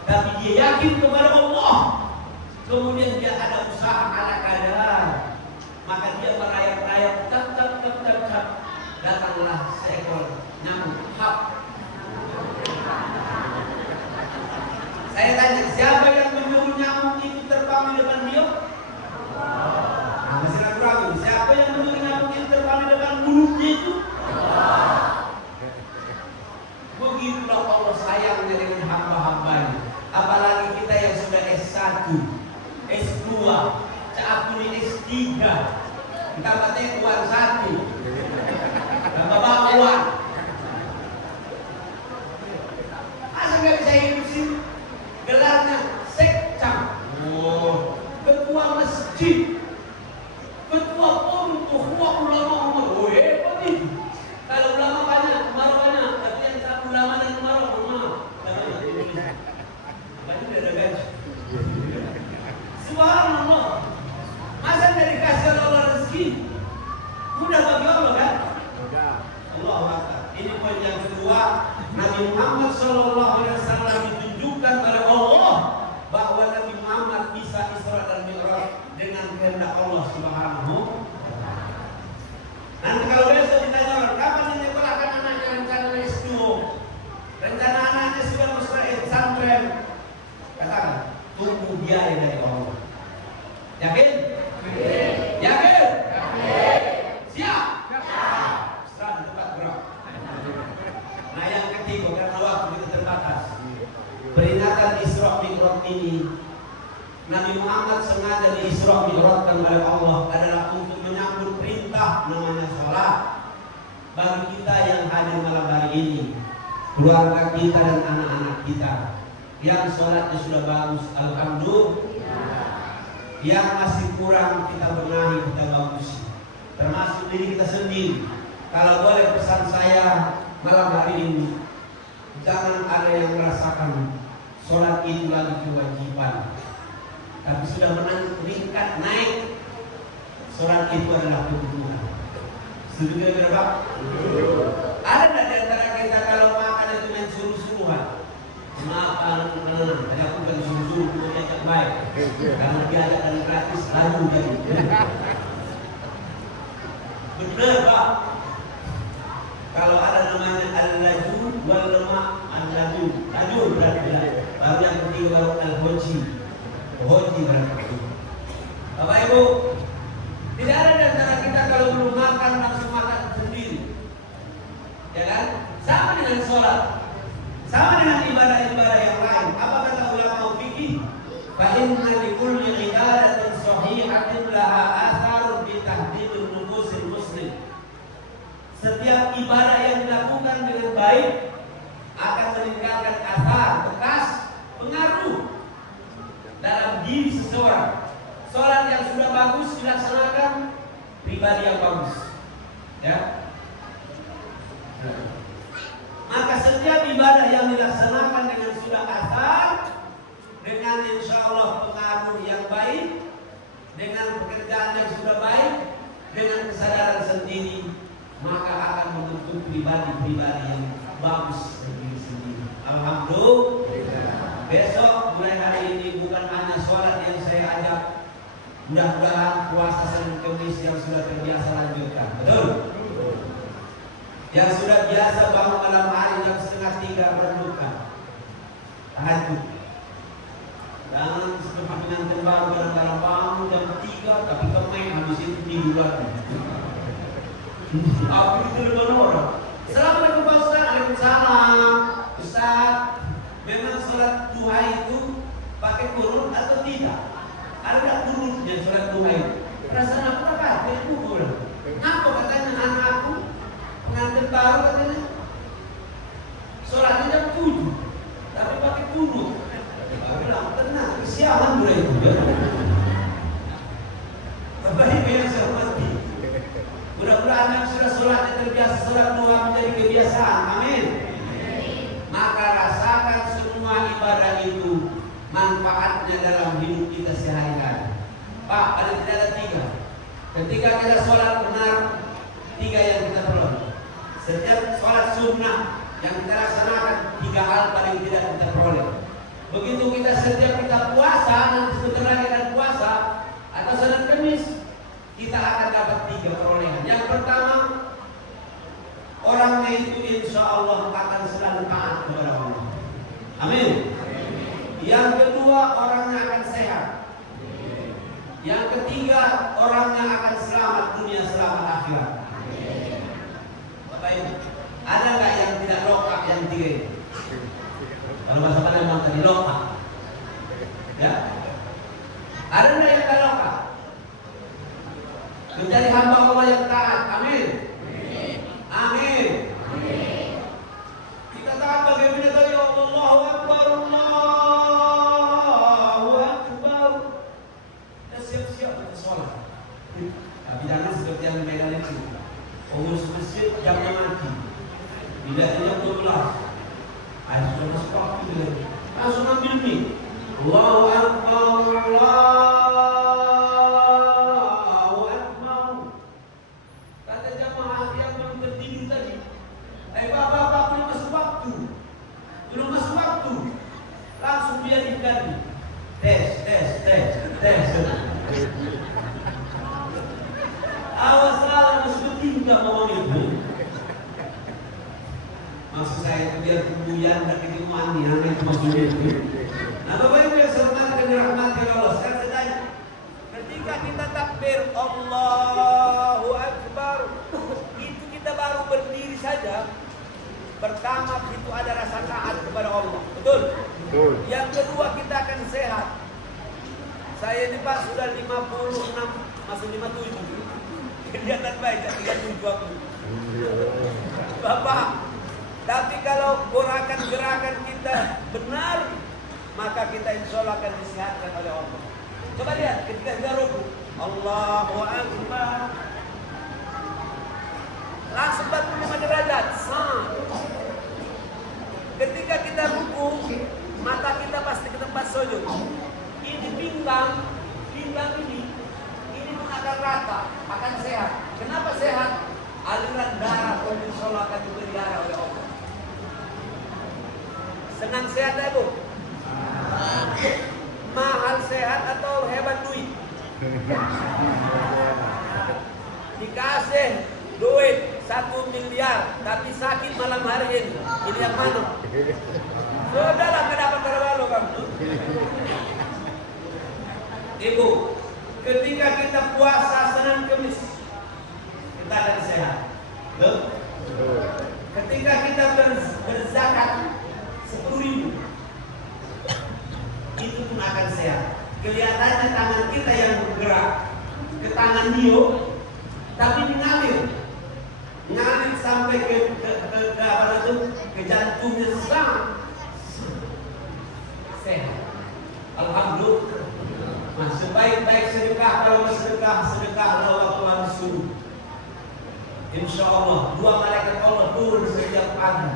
Tapi dia yakin kepada Allah. Kemudian dia ada usaha ala kadar. Maka dia merayap-rayap tap. Datanglah seekor nyamuk hap. Saya tanya, siapa yang menyuruh nyamuk itu terbang di depan dia? Masih ragu-ragu. Siapa yang menyuruh nyamuk itu terbang di depan mulutnya itu? Begitulah Allah sayangnya dengan hamba-hambanya. Apalagi kita yang sudah S1, S2, Cakuni S3, kita katanya uang 1, tambah uang. Masa nggak bisa hidup sih? Gelarnya sekcam, ketua masjid, ketua ketua ulama umur, hebat itu. Kalau ulama banyak, umar banyak, tapi yang satu ulama dan umar. Subhanallah. Masa dari kasih Allah rezeki mudah bagi Allah kan? Allah Akbar. Ini poin yang kedua. Nabi Muhammad SAW ditunjukkan oleh Allah bahwa Nabi Muhammad bisa Isra dan Mi'raj dengan kehendak Allah Subhanahu. Nanti kalau besok ditanya orang kapan menyekolahkan anaknya rencana S2, rencana anaknya sudah masuk pesantren, katakan tunggu biaya dari Allah. Yakin? Yakin? Siap? Serah di tempat gerak. Nah yang ketiga karena waktu kita terbatas, peringatan Isra Mi'raj sholat ini Nabi Muhammad sengaja diisra mi'rajkan oleh Allah adalah untuk menyambut perintah namanya sholat bagi kita yang hadir malam hari ini, keluarga kita dan anak-anak kita yang sholatnya sudah bagus, alhamdulillah. Yang masih kurang kita benahi, kita bagus, termasuk diri kita sendiri. Kalau boleh pesan saya malam hari ini, jangan ada yang merasakan sholat itu lagi kewajiban, tapi sudah meningkat naik. Sholat itu adalah kebutuhan. Setuju tidak Pak? Ada tidak di antara kita kalau makan itu main suruh-suruhan? Maaf anak-anak, saya bukan suruh-suruh, bukan yang baik. Karena dia ada dan gratis lalu jadi. Benar Pak? Kalau ada namanya al-laju wal lemak al-laju, laju berarti baru yang ketiga baru al-hoji, hoji berarti. Bapak Ibu, tidak ada di antara kita kalau belum makan langsung makan sendiri, ya kan? Sama dengan sholat, sama dengan ibadah-ibadah yang lain. Apa kata ulama fikih? Fa inna likulli ibadatin shahihatin laha atharun bi tahdidin nufusil muslim. Setiap ibadah yang dilakukan dengan baik akan meninggalkan athar, bekas, pengaruh dalam diri seseorang. Sholat yang sudah bagus dilaksanakan, pribadi yang bagus, ya. Maka setiap ibadah yang dilaksanakan dengan sudah athar, dengan insya Allah pengaruh yang baik, dengan pekerjaan yang sudah baik, dengan kesadaran sendiri, maka akan membentuk pribadi-pribadi yang bagus sendiri sendiri. Alhamdulillah. Besok mulai hari ini bukan hanya sholat yang saya ajak, mudah-mudahan puasa Senin Kemis yang sudah terbiasa lanjutkan. Betul? Yang sudah biasa bangun malam hari jam 2:30 lanjutkan. Tahajud. Jangan seperti pengantin baru kadang-kadang bangun jam 3 tapi kemain habis itu tidur lagi. Aku itu depan orang. Assalamualaikum Pak Ustaz. Waalaikumsalam. Ustaz, memang sholat duha itu pakai kurun atau tidak? Ada tak kurunnya sholat duha itu? Perasaan aku tak pakai kurun. Apa katanya anak aku pengantin baru katanya sholatnya jam 7 tapi pakai kurun. Aku bilang tenang, kesialan dulu itu. Bapak Ibu yang saya hormati, mudah-mudahan yang sudah sholatnya terbiasa sholat duha menjadi kebiasaan. Amin. Maka rasakan semua ibadah itu manfaatnya dalam hidup kita sehari-hari. Pak, ada 3. Ketika kita sholat benar, 3 yang kita perlu. Setiap sholat sunnah yang kita laksanakan, 3 hal paling tidak kita peroleh. Begitu kita setiap kita puasa, nanti sebentar lagi akan puasa atau Senin Kemis, kita akan dapat 3 perolehan. Yang pertama, orangnya itu insya Allah akan selalu taat kepada Allah. Amin. Yang kedua, orangnya akan sehat. Yang ketiga, orangnya akan selamat dunia, selamat akhirat. Bapak Ibu, ada nggak yang tidak lokak yang 3 ini? Kalau bahasa Palembang tadi lokak, ya? Ada nggak yang tidak lokak? Menjadi hamba Allah yang taat. Amin. Amin. Kita taat bagaimana tadi Allahu Akbar, Allahu Akbar. Kita siap-siap untuk sholat. Tapi jangan seperti yang megang itu. Pengurus masjid jamnya mati. Bila jam 12, ayo sudah masuk waktu langsung ambil mic. Allahu Akbar, Allahu Akbar. Kata jamaah yang belum tertidur tadi, bapak-bapak belum masuk waktu, langsung dia diganti. Tes. Awas lah, masuk tinggal ngomong itu. Maksud saya itu biar kemudian dan itu mandi, itu maksudnya itu. Nah, Bapak Ibu yang saya hormati dan dirahmati Allah, sekarang saya tanya, ketika kita takbir Allahu Akbar, itu kita baru berdiri saja. Pertama itu ada rasa taat kepada Allah, betul? Yang kedua kita akan Saya ini Pak sudah 56, masuk 57. Kelihatan baik, 37 aku. Bapak, tapi kalau gerakan kita benar, maka kita insya Allah akan disehatkan oleh Allah. Coba lihat ketika kita rukuk, Allahu Akbar, langsung 45 derajat. Ketika kita rukuk, mata kita pasti ke tempat sujud. Ini pinggang ini akan rata, akan sehat. Kenapa sehat? Aliran darah insya Allah akan dipelihara oleh Allah. Senang sehat ya Bu? Mahal sehat atau hebat duit? Dikasih duit 1 miliar tapi sakit malam hari ini. Ini yang mana? Sudahlah mendapat terlalu kamu. Ibu, ketika kita puasa Senin Kemis, kita akan sehat. Ketika kita berzakat 10.000, itu pun akan sehat. Kelihatannya tangan kita yang bergerak ke tangan Dio, tapi mengalir sampai ke jantungnya sehat. Alhamdulillah. Nah, sebaik-baik sedekah kalau sedekah Allah langsung. Insya Allah 2 malaikat Allah turun setiap pagi,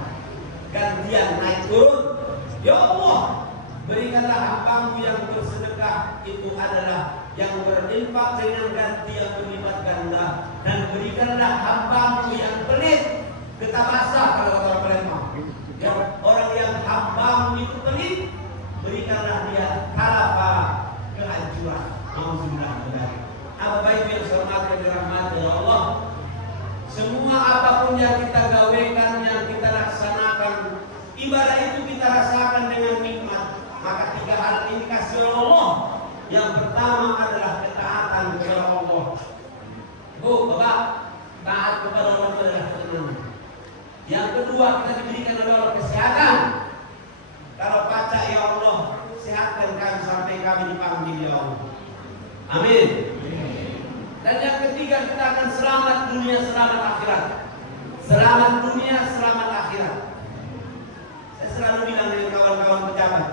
gantian naik turun. Ya Allah, berikanlah hambamu yang bersedekah itu adalah yang berinfak dengan ganti yang berlipat ganda, dan berikanlah hambamu yang pelit getah basah kalau orang Palembang. Ya, orang yang hambamu itu pelit, berikanlah dia kalafa kehancuran. Alhamdulillah. Apa baik yang hormat dan dirahmati Allah. Semua apapun yang kita gawekan, yang kita laksanakan, ibadah itu kita rasakan dengan nikmat. Maka 3 hal ini kasih Allah. Yang pertama adalah ketaatan kepada Allah. Bu, Bapak, taat kepada Allah adalah ketenangan. Yang kedua, kita diberikan oleh Allah kesehatan. Kalau baca ya Allah, sehatkan kami sampai kami dipanggil ya Allah. Amin. Dan yang ketiga, kita akan selamat dunia, selamat akhirat. Selamat dunia, selamat akhirat. Saya selalu bilang dengan kawan-kawan pejabat,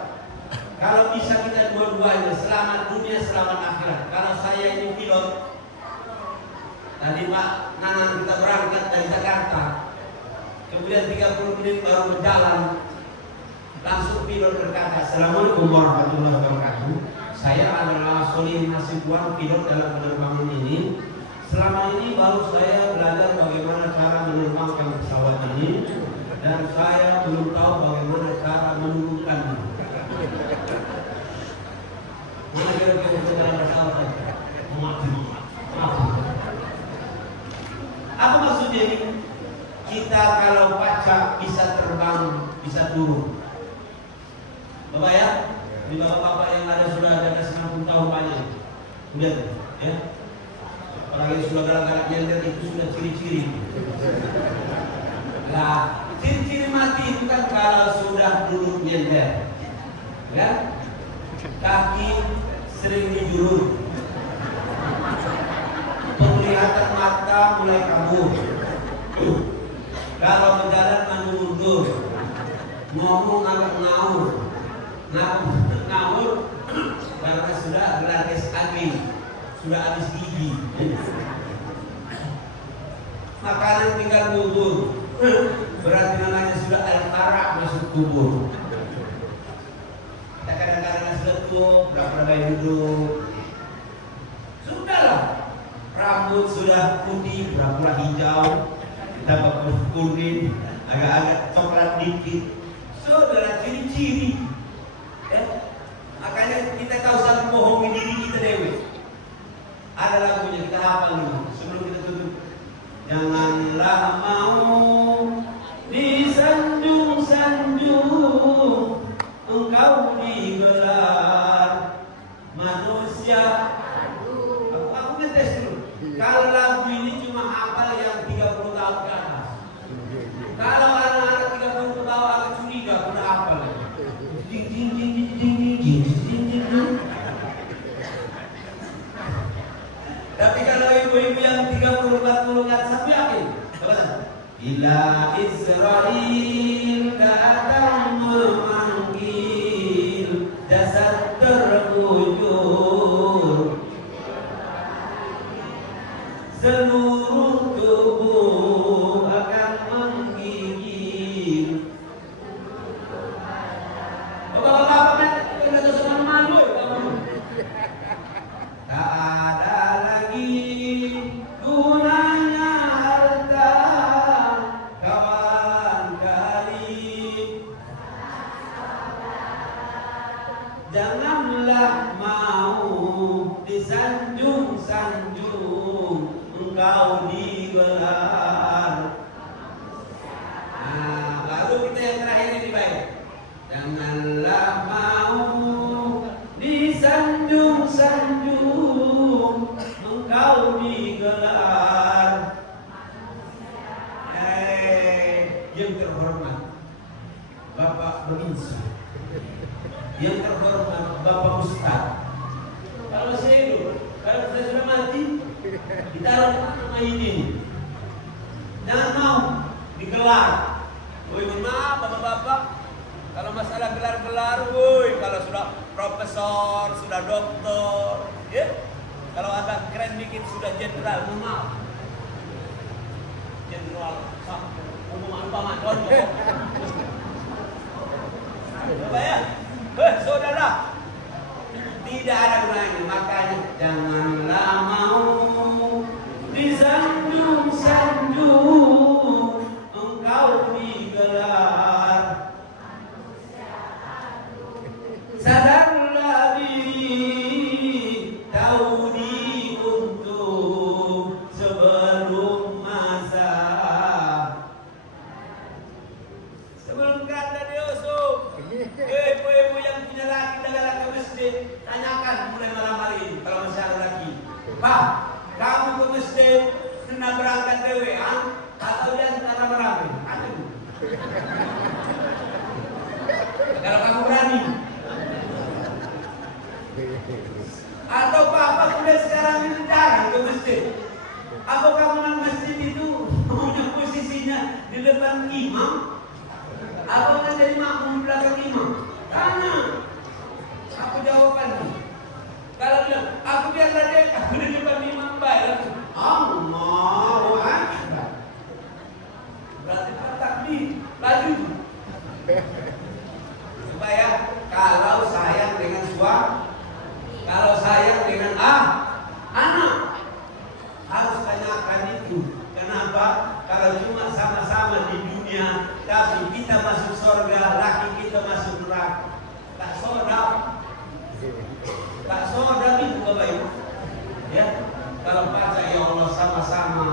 kalau bisa kita dua-duanya, selamat dunia, selamat akhirat. Kalau saya ini pilot, tadi Pak Nanang kita berangkat dari Jakarta, kemudian 30 menit baru berjalan, langsung pilot berkata, Assalamualaikum warahmatullahi wabarakatuh. Saya adalah Solihin Hasibuan, pilot dalam penerbangan ini. Selama ini baru saya belajar bagaimana cara menerbangkan pesawat ini, dan saya belum tahu bagaimana cara menurunkannya. Mana kira-kira dalam pesawat? Apa maksudnya ini? Kita kalau baca bisa terbang, bisa turun. Bapak ya? Di bapak-bapak yang ada sudah ada 90 tahun banyak. Lihat ya. Orang yang sudah galak-galak nyender itu sudah ciri-ciri. Nah, ciri-ciri mati itu kan kalau sudah duduk nyender. Ya. Kaki sering dijulur. Penglihatan mata mulai kabur. Kalau berjalan maju mundur. Ngomong agak ngaur. Ngawur karena sudah gratis angin, sudah habis gigi. Makanan tinggal bubur, berarti namanya sudah al-tarak masuk kubur. Kita kadang-kadang sudah tua, berapa bayi duduk. Sudahlah, rambut sudah putih, berapa hijau, kita pakai kuning, agak-agak coklat dikit. Saudara ciri-ciri. Ya, makanya kita tahu satu bohongi diri kita dewe. Ada lagunya kita hafal dulu sebelum kita tutup. Janganlah mau disanjung-sanjung engkau digelar manusia. Aku ngetes dulu. Kalau lagu ini cuma hafal yang 30 tahun ke atas. Kalau anak-anak 30 tahun agak curiga, udah hafal. Bila Israel datang memanggil, jasad terkujur, seluruh tubuh akan menggigil. Bapak-bapak, kita semua malu. Tak ada lagi gunanya harta, kawan karib. Janganlah mau disanjung-sanjung, engkau digelar. Nah, baru kita yang terakhir ini baik. Janganlah mau disanjung-sanjung, engkau digelar. Yang terhormat Bapak Provinsi, yang terhormat Bapak Ustaz. Kalau saya hidup, kalau saya sudah mati, ditaruh nama ini. Jangan mau digelar. Woi, mohon maaf bapak-bapak, kalau masalah gelar-gelar, woi, kalau sudah profesor, sudah doktor, ya, kalau ada keren dikit sudah jenderal, mohon maaf. Jenderal, umum umpama contoh. Bapak ya, saudara, tidak ada gunanya, makanya janganlah mau disanjung-sanjung, engkau digelar. Sadarlah diri, tahu diuntung sebelum masa. Sebelum kata diusung, ibu-ibu yang punya laki dalam ke masjid, tanyakan mulai malam hari ini kalau masih ada laki. Pak, kamu ke masjid kena berangkat dewean atau dia antara merapi? Aduh. Kalau kamu berani. Atau Papa sudah sekarang ini jarang ke masjid. Apa kamu masjid itu punya posisinya di depan imam? Apa menjadi makmum di belakang imam? Tanya. Aku jawabannya. Kalau bilang, aku biarlah dia, aku di depan imam baik. Allahu Akbar. Berarti takbir, laju. Supaya kalau sayang dengan suami, kalau sayang dengan anak, harus tanyakan itu. Kenapa? Kalau cuma sama-sama di dunia, tapi kita masuk surga, laki kita masuk neraka, tak saudara. Tak saudara itu Bapak Ibu. Ya, kalau baca ya Allah sama-sama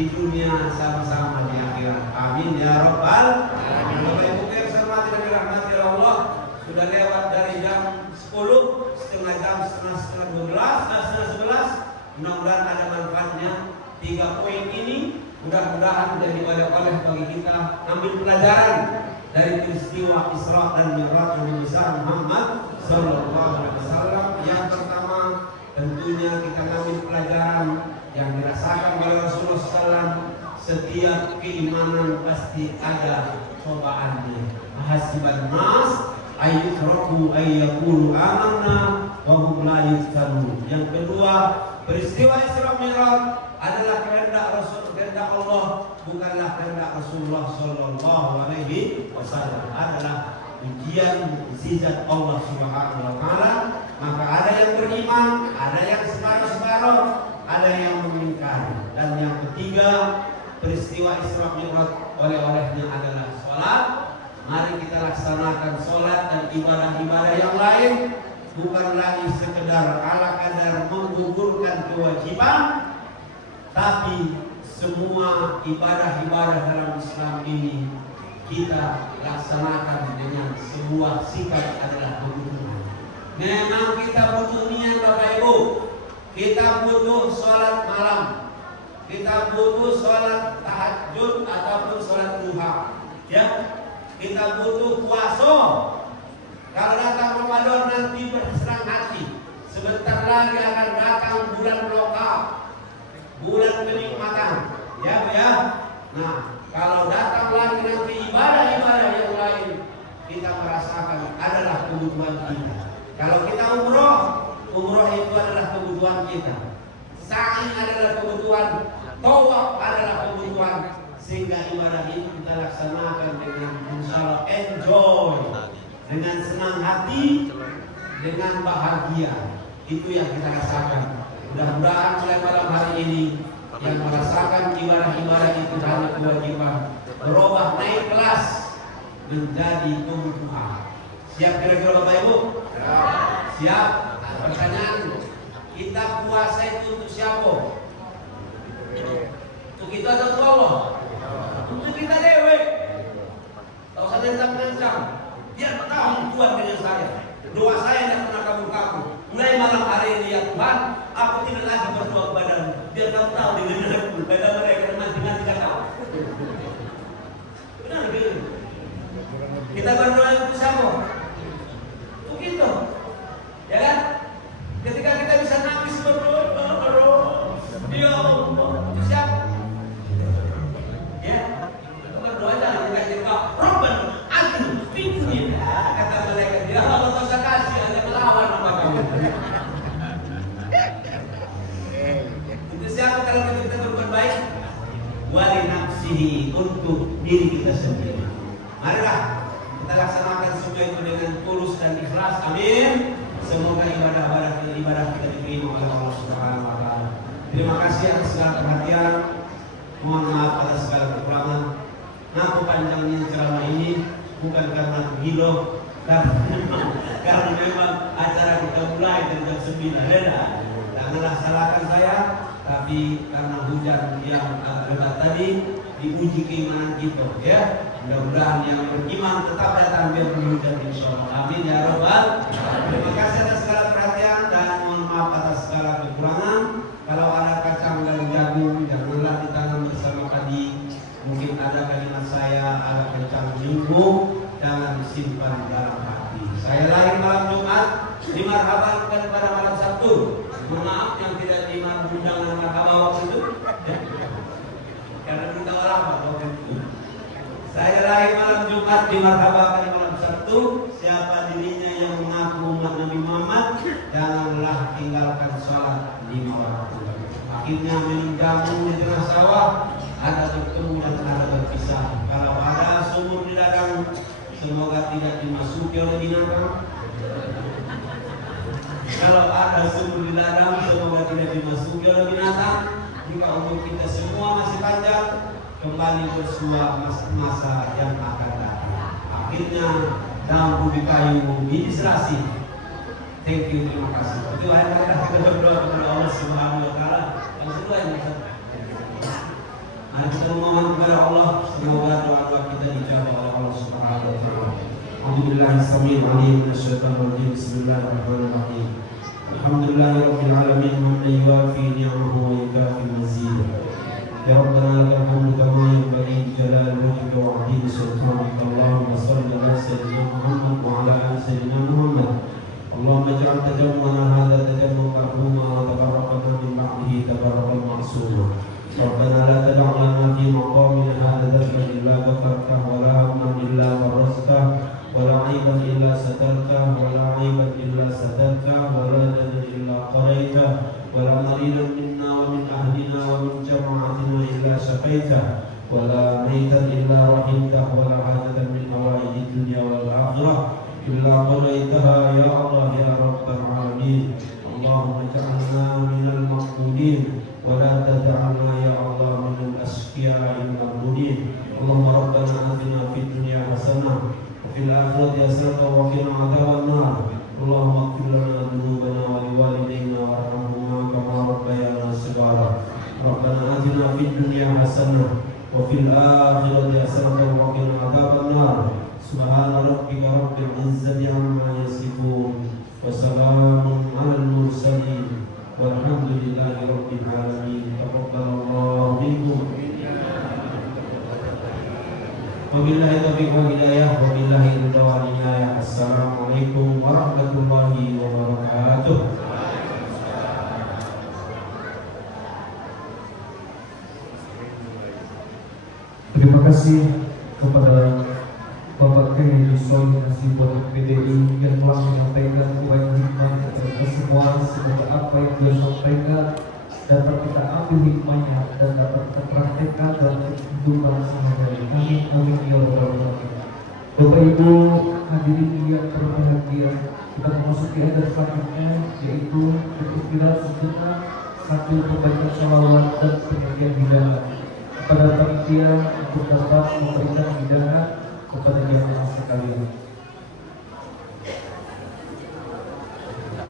di dunia, sama-sama di akhirat. Amin ya Rabbal alamin. Bapak Ibu yang saya hormati dan dirahmati Allah, sudah lewat dari jam 10, setengah jam, setengah 12, setengah 11. Mudah-mudahan ada manfaatnya. 3 poin ini mudah-mudahan menjadi oleh bagi kita ambil pelajaran dari peristiwa Isra dan Mi'raj Nabi Muhammad Sallallahu Alaihi Wasallam. Yang pertama, tentunya kita ambil pelajaran yang dirasakan oleh Rasulullah SAW. Setiap keimanan pasti ada cobaannya. Hasiban nas ayyutraku ayyakulu amanna wa hum la yuftanun. Yang kedua, peristiwa Isra Mi'raj adalah kehendak Rasul, kehendak Allah, bukanlah kehendak Rasulullah Sallallahu Alaihi Wasallam. Adalah ujian mukjizat Allah Subhanahu Wa Taala. Maka ada yang beriman, ada yang separuh-separuh, ada yang mengingkari. Dan yang ketiga, peristiwa Isra Mi'raj oleh-olehnya adalah sholat. Mari kita laksanakan sholat dan ibadah-ibadah yang lain, bukan lagi sekedar ala kadar menggugurkan kewajiban, tapi semua ibadah-ibadah dalam Islam ini kita laksanakan dengan sebuah sikap adalah kebutuhan. Memang kita butuh niat Bapak Ibu. Kita butuh sholat malam, kita butuh sholat tahajud ataupun sholat duha. Ya, kita butuh puasa. Kalau datang Ramadan nanti bersenang hati. Sebentar lagi akan datang bulan lokal, bulan kenikmatan. Ya, Bu ya. Nah, kebutuhan kita. Sa'i adalah kebutuhan, tawaf adalah kebutuhan, sehingga ibadah ini kita laksanakan dengan insyaallah enjoy, dengan senang hati, dengan bahagia. Itu yang kita rasakan. Mudah-mudahan mulai malam hari ini yang merasakan ibadah-ibadah itu hanya kewajiban berubah naik kelas menjadi kebutuhan. Siap kira-kira Bapak Ibu? Siap? Pertanyaan, kita puasa itu untuk siapa? Untuk kita atau untuk Allah? Untuk kita dewe. Tak usah nentang-nentang. Biar tahu Tuhan dengan saya. Doa saya tidak pernah kabur-kabur. Mulai malam hari ini ya Tuhan, aku tidak lagi berdoa kepadamu. Biar kamu tahu dengan aku. Bagaimana mereka nanti tidak tahu. Benar begitu. Kita berdoa untuk siapa? Untuk kita. Ya kan? Ketika kita bisa nangis berdoa, ya Allah, itu siapa? Ya, berdoa jangan kita Rabbana atina fid dunya, kata malaikat, ya Allah tak usah kasih, hanya melawan nama kamu. Itu siapa kalau kita berbuat baik? Wali nafsihi, untuk diri kita sendiri. Marilah kita laksanakan semua itu dengan tulus dan ikhlas. Amin. Semoga ibadah kita diterima oleh Allah Subhanahu wa taala. Terima kasih atas segala perhatian. Mohon maaf atas segala kekurangan. Ngaku panjangnya ceramah ini bukan karena gilo, karena memang acara kita mulai jam 9. Janganlah salahkan saya, tapi karena hujan yang lebat tadi diuji keimanan kita, ya. Mudah-mudahan yang beriman tetap datang biar hujan insyaallah. Amin ya rabbal. Terima kasih atas segala perhatian dan mohon maaf atas segala kekurangan. Kalau ada kacang dan jagung janganlah ditanam bersama padi. Mungkin ada kalimat saya, ada kacang minggu, jangan disimpan dalam hati. Saya lahir malam Jumat, dimarhabankan pada malam Sabtu. Mohon maaf yang tidak dimarhabankan marhabah waktu itu. Karena kita orang waktu itu. Saya lahir malam Jumat, dimarhabankan malam Sabtu. Siapa dirinya yang mengaku umat Nabi Muhammad, janganlah tinggalkan sholat 5 waktu. Akhirnya meninggalkan di tengah sawah, ada bertemu dan ada berpisah. Kalau ada sumur di ladang, semoga tidak dimasuki oleh binatang. Kalau ada sumur di ladang, semoga tidak dimasuki oleh binatang. Jika umur kita semua masih panjang, kembali bersua masa yang akan datang. Akhirnya dalam bumi kayu ini serasi. Thank you, terima kasih. Itu ayat kita berdoa kepada Allah Subhanahu wa taala. Yang kedua yang mari kita memohon kepada Allah, semoga doa-doa kita dijawab oleh Allah Subhanahu wa taala. Alhamdulillah samil alim minasyaitonir rajim. Bismillahirrahmanirrahim. Alhamdulillahirabbil alamin hamdan yuwafi ni'amahu wa yukafi mazidah. Ya Rabbana lakal hamdu kama yanbaghi li jalali wajhika wa 'azimi sultanika. Allahumma shalli ala sayyidina Muhammad wa ala ali sayyidina Muhammad. Allahumma ij'al tajammuna hadha tajammu'an marhuma wa tabarrakna min ba'dihi tabarrakan ma'suma. Rabbana la tad'a lana fi maqamina hadha dhanban illa ghafartahu wa la hamman illa farajtahu wa la 'aiban illa satartahu wa la 'aiban illa satartahu wa la danan illa qadaitahu wa la maridan minna wa min ahlina wa min jama'atina illa shaqaitahu wa la maytan illa rahimtahu wa la hajatan min hawaijid dunya wal akhirah illa qadaitaha ya Allah ya rabbal alamin. Allahumma ij'alna minal maqbulin wa la tad'alna ya Allah minal asqiya'il maqbulin. Allahumma rabbana atina fid dunya hasanah wa fil akhirati hasanah wa qina adzaban nar. Allahumma ighfir lana dhunubana wa liwalidayna warhamhuma kama rabbayana shighara. Rabbana atina fid dunya hasanah wa fil akhirati hasanah wa qina adzaban nar. Subhana rabbika rabbil izzati amma yasifun wa salamun 'alal mursalin walhamdulillahi rabbil alamin. Taqabbalallahu minkum. Wabillahi taufiq wal hidayah, wabillahi ridha wal inayah. Assalamualaikum warahmatullahi wabarakatuh. Terima kasih kepada Bapak Kiai Solih Hasibuan PDI yang telah menyampaikan uang hikmah kepada semua. Semoga apa apa yang dia sampaikan dapat kita ambil hikmahnya dan dapat kita praktekkan dalam kehidupan sehari-hari. Amin amin ya rabbal alamin. Bapak Ibu hadirin yang berbahagia, kita memasuki akhir selanjutnya yaitu beristirahat sejenak sambil membaca sholawat dan penyajian hidangan kepada panitia untuk dapat memberikan hidangan kepada jamaah sekalian.